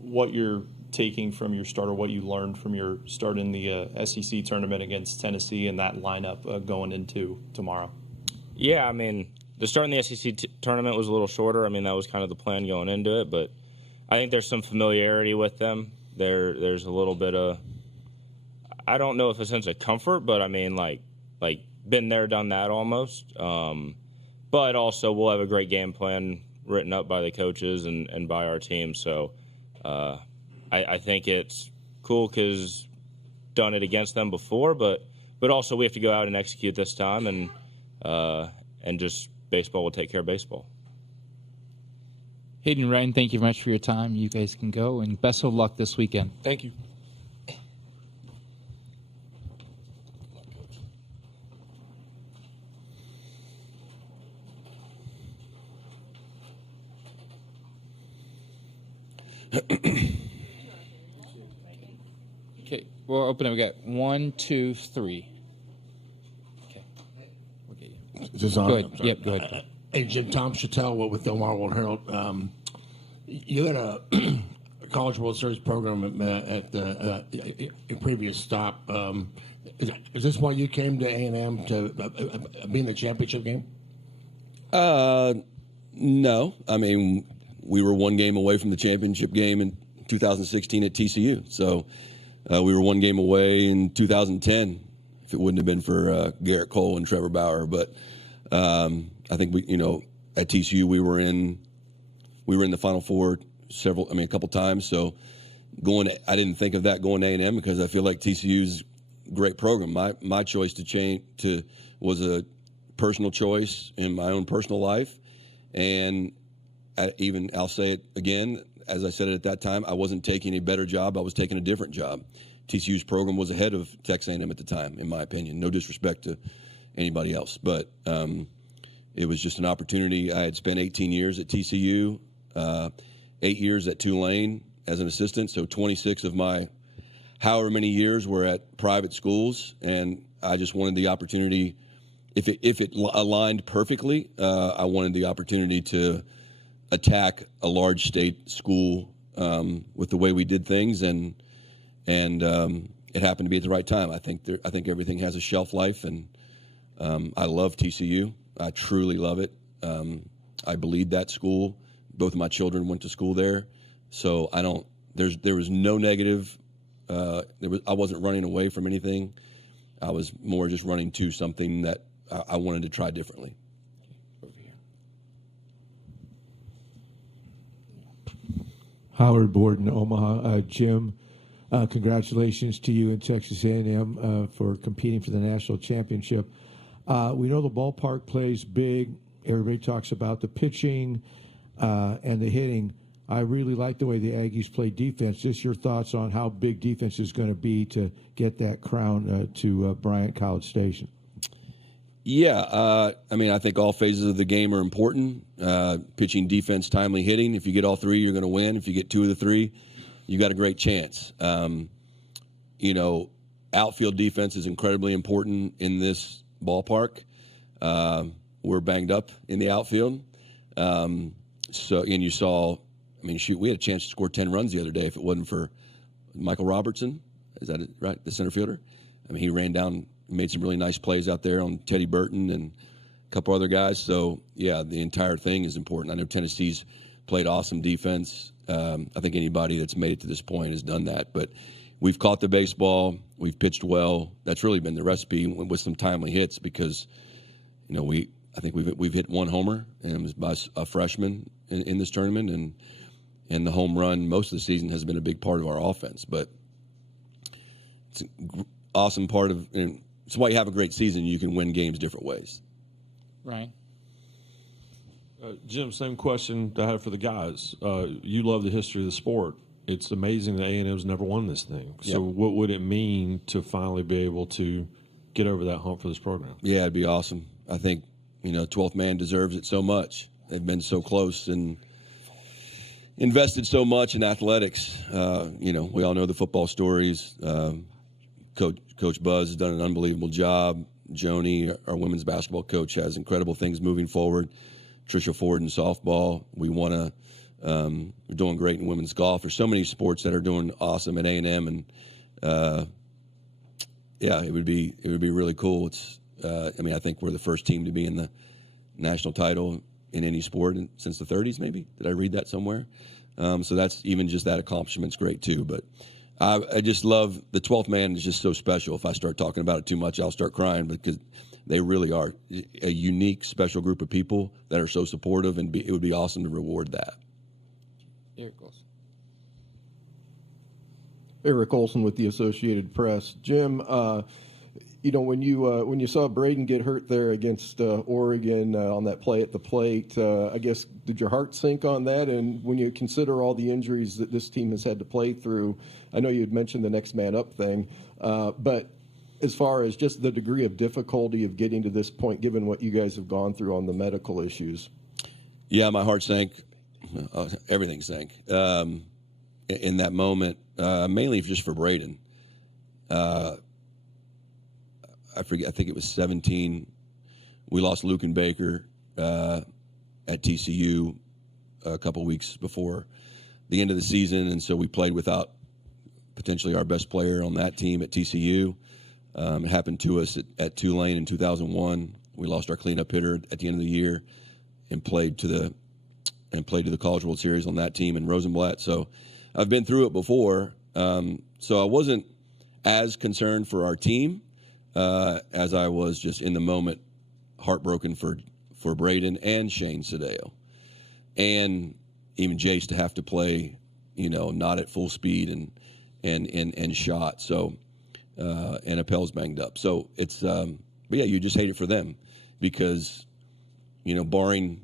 what you're taking from your start, or what you learned from your start in the SEC tournament against Tennessee and that lineup going into tomorrow. Yeah, I mean, the start in the SEC tournament was a little shorter. I mean, that was kind of the plan going into it, but I think there's some familiarity with them. There's a little bit of, I don't know if a sense of comfort, but I mean, like been there, done that almost. But also we'll have a great game plan written up by the coaches and by our team. So I think it's cool because done it against them before, but also we have to go out and execute this time, and just baseball will take care of baseball. Hayden and Ryan, thank you very much for your time. You guys can go, and best of luck this weekend. Thank you. Okay, we'll open it. We got 1, 2, 3. Okay. We'll get you. Is this on? Go ahead. Yep, go ahead. Hey, Jim, Tom Chattel with the Omaha World Herald. You had a College World Series program at a previous stop. Is this why you came to A&M to be in the championship game? No. I mean, we were one game away from the championship game in 2016 at TCU. So we were one game away in 2010 if it wouldn't have been for Garrett Cole and Trevor Bauer. But I think at TCU we were in the Final Four a couple times. So I didn't think of that going to A&M because I feel like TCU's a great program. My choice to change was a personal choice in my own personal life, and I'll say it again, as I said it at that time, I wasn't taking a better job. I was taking a different job. TCU's program was ahead of Texas A&M at the time, in my opinion. No disrespect to anybody else, but it was just an opportunity. I had spent 18 years at TCU, 8 years at Tulane as an assistant, so 26 of my however many years were at private schools, and I just wanted the opportunity. If it aligned perfectly, I wanted the opportunity to attack a large state school with the way we did things, and it happened to be at the right time. I think everything has a shelf life, and I love TCU. I truly love it. I bleed that school. Both of my children went to school there, so there was no negative. I wasn't running away from anything. I was more just running to something that I wanted to try differently. Howard Borden, Omaha. Jim, congratulations to you and Texas A&M for competing for the national championship. We know the ballpark plays big. Everybody talks about the pitching and the hitting. I really like the way the Aggies play defense. Just your thoughts on how big defense is going to be to get that crown to Bryant College Station. Yeah, I think all phases of the game are important. Pitching, defense, timely hitting. If you get all three, you're going to win. If you get two of the three, you got a great chance. Outfield defense is incredibly important in this ballpark. We're banged up in the outfield. You saw, we had a chance to score 10 runs the other day if it wasn't for Michael Robertson. Is that it, right? The center fielder? He ran down, made some really nice plays out there on Teddy Burton and a couple other guys. So, yeah, the entire thing is important. I know Tennessee's played awesome defense. I think anybody that's made it to this point has done that. But we've caught the baseball. We've pitched well. That's really been the recipe with some timely hits because, I think we've hit one homer, and it was by a freshman in this tournament, and the home run most of the season has been a big part of our offense. But it's an awesome part of, and it's why you have a great season. You can win games different ways. Ryan? Jim, same question I had for the guys. You love the history of the sport. It's amazing that A&M's never won this thing. So Yep. What would it mean to finally be able to get over that hump for this program? Yeah, it'd be awesome. I think, 12th man deserves it so much. They've been so close and invested so much in athletics. We all know the football stories. Coach Buzz has done an unbelievable job. Joni, our women's basketball coach, has incredible things moving forward. Tricia Ford in softball. We're doing great in women's golf. There's so many sports that are doing awesome at A&M, and it would be really cool. It's I think we're the first team to be in the national title in any sport since the 30s, maybe. Did I read that somewhere? So that's even just that accomplishment's great too. But I just love the 12th man is just so special. If I start talking about it too much, I'll start crying because they really are a unique, special group of people that are so supportive, and it would be awesome to reward that. Eric Olson. Eric Olson with the Associated Press. Jim, when you saw Braden get hurt there against Oregon on that play at the plate, I guess, did your heart sink on that? And when you consider all the injuries that this team has had to play through, I know you had mentioned the next man up thing, but as far as just the degree of difficulty of getting to this point, given what you guys have gone through on the medical issues. Yeah, my heart sank. Everything sank in that moment, mainly just for Braden. I forget. I think it was 17. We lost Luke and Baker at TCU a couple weeks before the end of the season, and so we played without potentially our best player on that team at TCU. It happened to us at Tulane in 2001. We lost our cleanup hitter at the end of the year, and played to the College World Series on that team in Rosenblatt. So I've been through it before. So I wasn't as concerned for our team as I was just in the moment heartbroken for Braden and Shane Sadeo, and even Jace to have to play, not at full speed and shot. So and Appel's banged up. So it's but yeah, you just hate it for them because barring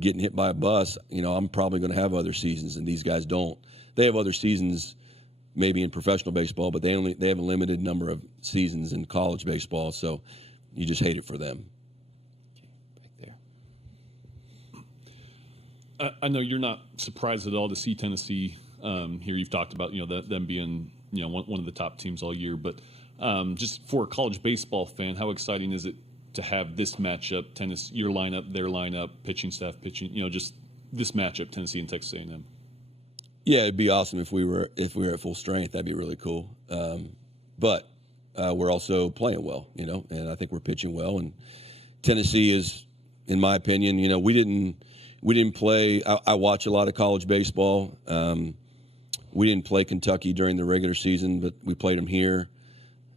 getting hit by a bus, I'm probably going to have other seasons, and these guys don't. They have other seasons, maybe in professional baseball, but they have a limited number of seasons in college baseball. So you just hate it for them. I know you're not surprised at all to see Tennessee here. You've talked about them being one of the top teams all year, but just for a college baseball fan, how exciting is it to have this matchup? Your lineup, their lineup, pitching staff, pitching. Just this matchup, Tennessee and Texas A&M. Yeah, it'd be awesome if we were at full strength. That'd be really cool. But we're also playing well, and I think we're pitching well. And Tennessee is, in my opinion, we didn't play. I watch a lot of college baseball. We didn't play Kentucky during the regular season, but we played them here,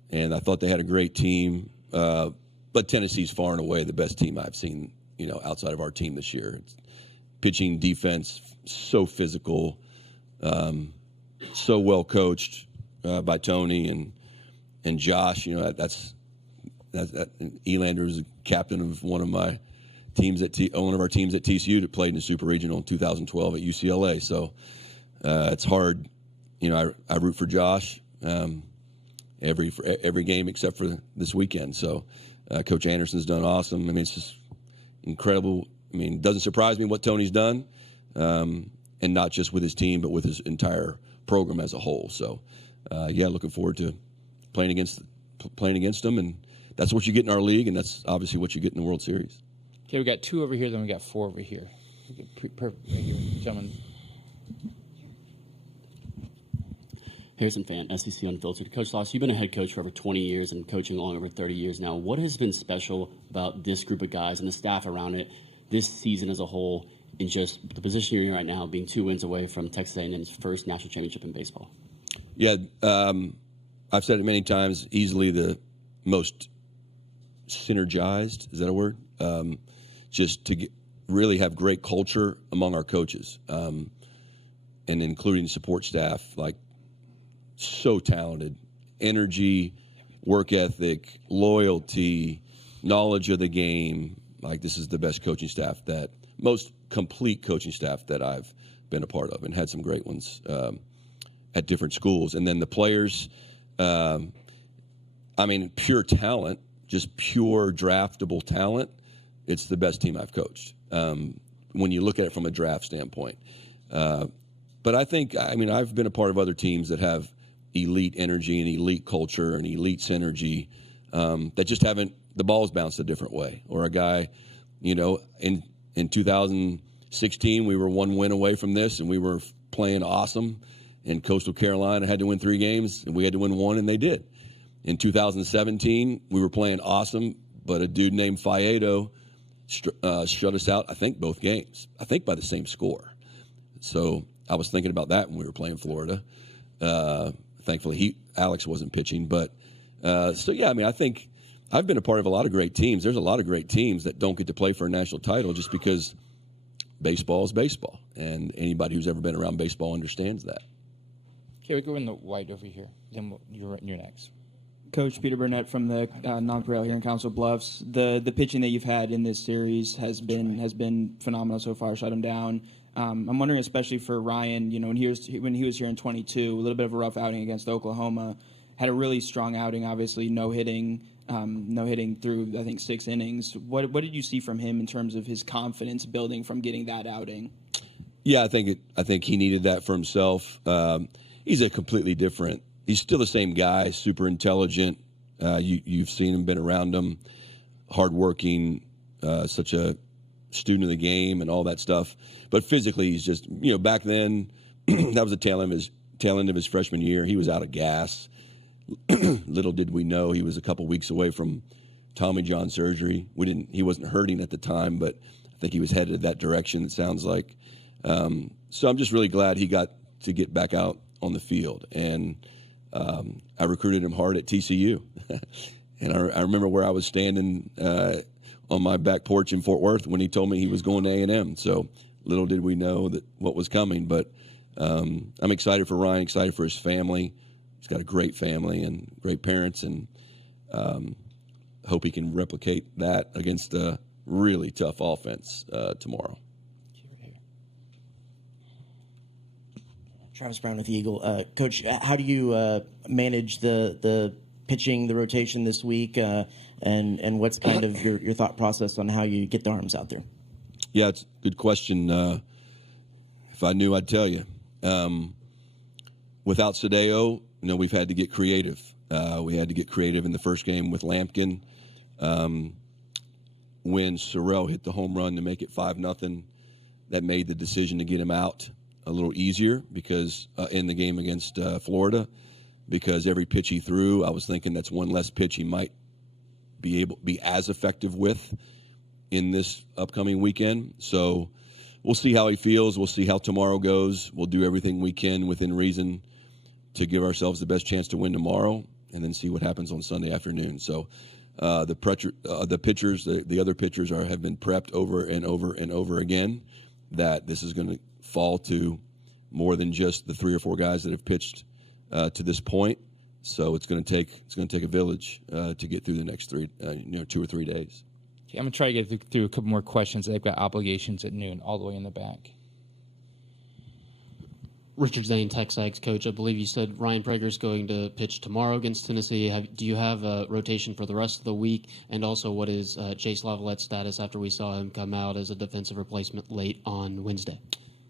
and I thought they had a great team. But Tennessee's far and away the best team I've seen, outside of our team this year. It's pitching, defense, so physical, so well coached by Tony and Josh. That's Elander was the captain of one of our teams at TCU that played in the Super Regional in 2012 at UCLA. So it's hard. I root for Josh every game except for this weekend. So Coach Anderson's done awesome. I mean, it's just incredible. I mean, it doesn't surprise me what Tony's done, and not just with his team, but with his entire program as a whole. So, looking forward to playing against them, and that's what you get in our league, and that's obviously what you get in the World Series. Okay, we got 2 over here, then we got 4 over here. Gentlemen. Harrison Fan, SEC Unfiltered. Coach Schloss, you've been a head coach for over 20 years and coaching long over 30 years now. What has been special about this group of guys and the staff around it this season as a whole, in just the position you're in right now, being 2 wins away from Texas A&M's first national championship in baseball? Yeah, I've said it many times, easily the most synergized, is that a word? Just to really have great culture among our coaches, and including support staff, like so talented, energy, work ethic, loyalty, knowledge of the game. Like, this is the best coaching staff, most complete coaching staff that I've been a part of, and had some great ones at different schools. And then the players, pure talent, just pure draftable talent. It's the best team I've coached when you look at it from a draft standpoint. But I think, I've been a part of other teams that have elite energy and elite culture and elite synergy that just haven't, the ball's bounced a different way. Or a guy, in 2016, we were 1 win away from this, and we were playing awesome, and Coastal Carolina had to win 3 games, and we had to win 1, and they did. In 2017, we were playing awesome, but a dude named Faedo shut us out, I think, both games. I think by the same score. So I was thinking about that when we were playing Florida. Thankfully, Alex wasn't pitching. But, I think I've been a part of a lot of great teams. There's a lot of great teams that don't get to play for a national title just because baseball is baseball. And anybody who's ever been around baseball understands that. Okay, we go in the white over here. Then you're next. Coach Peter Burnett from the Nonpareil here in Council Bluffs. The pitching that you've had in this series has been phenomenal so far. Shut him down. I'm wondering, especially for Ryan, when he was here in 22, a little bit of a rough outing against Oklahoma, had a really strong outing. Obviously, no hitting through I think 6 innings. What did you see from him in terms of his confidence building from getting that outing? Yeah, I think he needed that for himself. He's a completely different. He's still the same guy, super intelligent. You've seen him, been around him, hardworking, such a student of the game and all that stuff. But physically, he's just, back then, that was the tail end of his freshman year. He was out of gas. Little did we know he was a couple weeks away from Tommy John surgery. He wasn't hurting at the time, but I think he was headed that direction, it sounds like. So I'm just really glad he got to get back out on the field. And I recruited him hard at TCU. And I remember where I was standing on my back porch in Fort Worth when he told me he was going to A&M. So little did we know that what was coming. But I'm excited for Ryan, excited for his family. He's got a great family and great parents, and hope he can replicate that against a really tough offense tomorrow. Travis Brown with the Eagle. Coach, how do you manage the pitching, the rotation this week, and what's kind of your thought process on how you get the arms out there? Yeah, it's a good question. If I knew, I'd tell you. Without Sadeo, we've had to get creative. We had to get creative in the first game with Lampkin. When Sorrell hit the home run to make it 5-0, that made the decision to get him out a little easier because in the game against Florida, because every pitch he threw, I was thinking that's one less pitch he might be as effective with in this upcoming weekend. So we'll see how he feels. We'll see how tomorrow goes. We'll do everything we can within reason to give ourselves the best chance to win tomorrow, and then see what happens on Sunday afternoon. So the pitchers, the other pitchers have been prepped over and over and over again that this is going to fall to more than just the 3 or 4 guys that have pitched to this point. So it's going to take a village to get through the next 2 or 3 days. Okay, I'm going to try to get through a couple more questions. They've got obligations at noon all the way in the back. Richard Zane, Texags coach. I believe you said Ryan Prager's going to pitch tomorrow against Tennessee. Do you have a rotation for the rest of the week? And also, what is Chase Laviolette's status after we saw him come out as a defensive replacement late on Wednesday?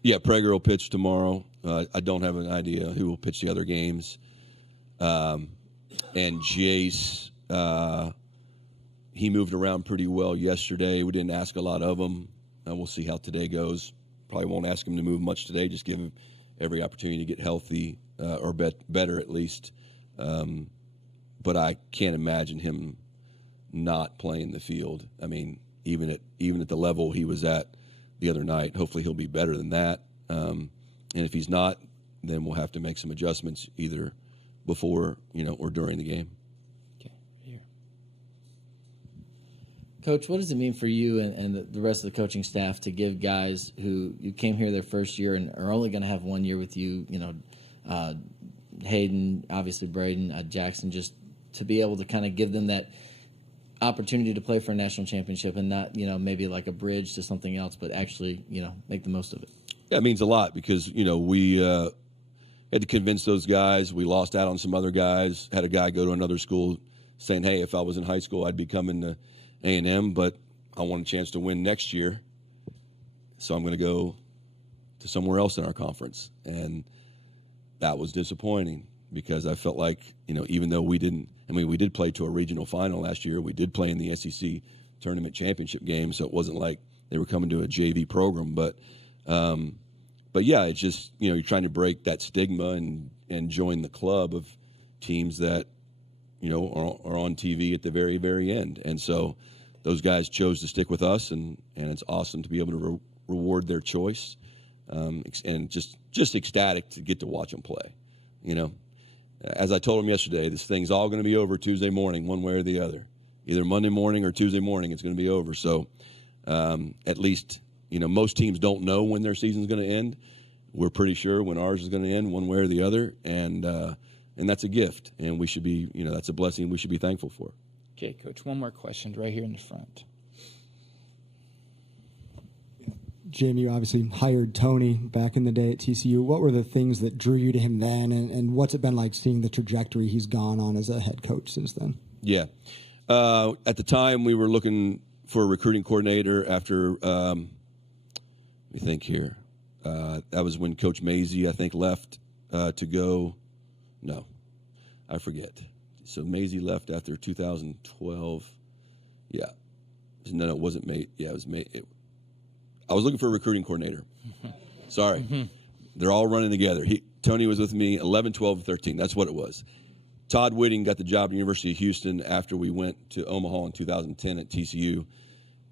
Yeah, Prager will pitch tomorrow. I don't have an idea who will pitch the other games. And Jace, he moved around pretty well yesterday. We didn't ask a lot of him. We'll see how today goes. Probably won't ask him to move much today. Just give him every opportunity to get healthy or better at least. But I can't imagine him not playing the field. I mean, even at the level he was at the other night, hopefully he'll be better than that. And if he's not, then we'll have to make some adjustments either before or during the game. Coach, what does it mean for you and the rest of the coaching staff to give guys who you came here their first year and are only going to have 1 year with you, Hayden, obviously Braden, Jackson, just to be able to kind of give them that opportunity to play for a national championship and not, maybe like a bridge to something else, but actually, make the most of it? Yeah, it means a lot because, we had to convince those guys. We lost out on some other guys. Had a guy go to another school saying, hey, if I was in high school, I'd be coming to A&M, but I want a chance to win next year, so I'm going to go to somewhere else in our conference. And that was disappointing because I felt like, even though we did play to a regional final last year, we did play in the SEC tournament championship game, so it wasn't like they were coming to a JV program. But yeah, it's just, you're trying to break that stigma and join the club of teams that, are on TV at the very, very end. And so those guys chose to stick with us, and it's awesome to be able to reward their choice, and just ecstatic to get to watch them play. As I told them yesterday, this thing's all going to be over Tuesday morning, one way or the other. Either Monday morning or Tuesday morning, it's going to be over. So at least, most teams don't know when their season's going to end. We're pretty sure when ours is going to end, one way or the other, and that's a gift, and we should be, that's a blessing we should be thankful for. Okay, Coach, one more question right here in the front. Jim, you obviously hired Tony back in the day at TCU. What were the things that drew you to him then, and what's it been like seeing the trajectory he's gone on as a head coach since then? Yeah. At the time, we were looking for a recruiting coordinator after, let me think here. That was when Coach Mazey, I think, left to go. No, I forget. So Mazey left after 2012. Yeah. No, it wasn't Mazey. Yeah, it was Mazey. I was looking for a recruiting coordinator. Sorry. They're all running together. Tony was with me 11, 12, and 13. That's what it was. Todd Whitting got the job at the University of Houston after we went to Omaha in 2010 at TCU,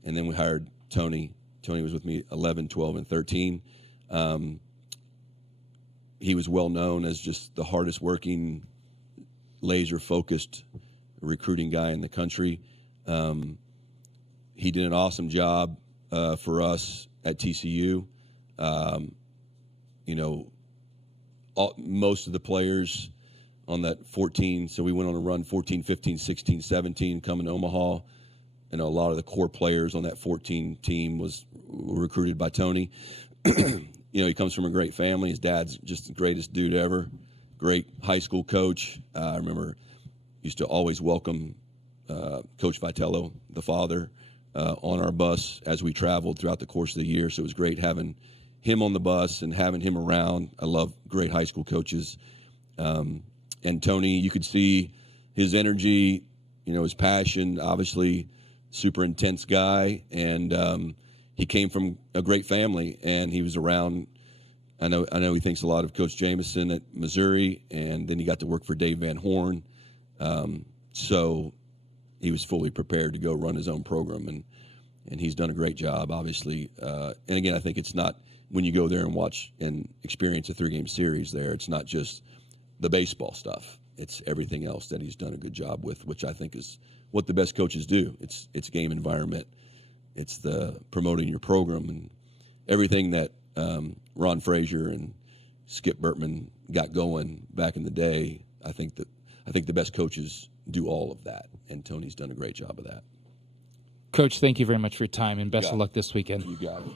and then we hired Tony. Tony was with me 11, 12, and 13. He was well known as just the hardest working, laser-focused recruiting guy in the country. He did an awesome job for us at TCU. Most of the players on that 14, so we went on a run 14, 15, 16, 17 coming to Omaha. A lot of the core players on that 14 team were recruited by Tony. He comes from a great family. His dad's just the greatest dude ever. Great high school coach. I remember used to always welcome Coach Vitello, the father, on our bus as we traveled throughout the course of the year. So it was great having him on the bus and having him around. I love great high school coaches. And Tony, you could see his energy, his passion, obviously super intense guy. And he came from a great family, and he was around. I know he thinks a lot of Coach Jameson at Missouri, and then he got to work for Dave Van Horn. So he was fully prepared to go run his own program, and he's done a great job, obviously. And again, I think it's not, when you go there and watch and experience a 3-game series there, it's not just the baseball stuff. It's everything else that he's done a good job with, which I think is what the best coaches do. It's game environment. It's the promoting your program and everything that Ron Frazier and Skip Bertman got going back in the day. I think the best coaches do all of that, and Tony's done a great job of that. Coach, thank you very much for your time, and best of luck this weekend. You got it.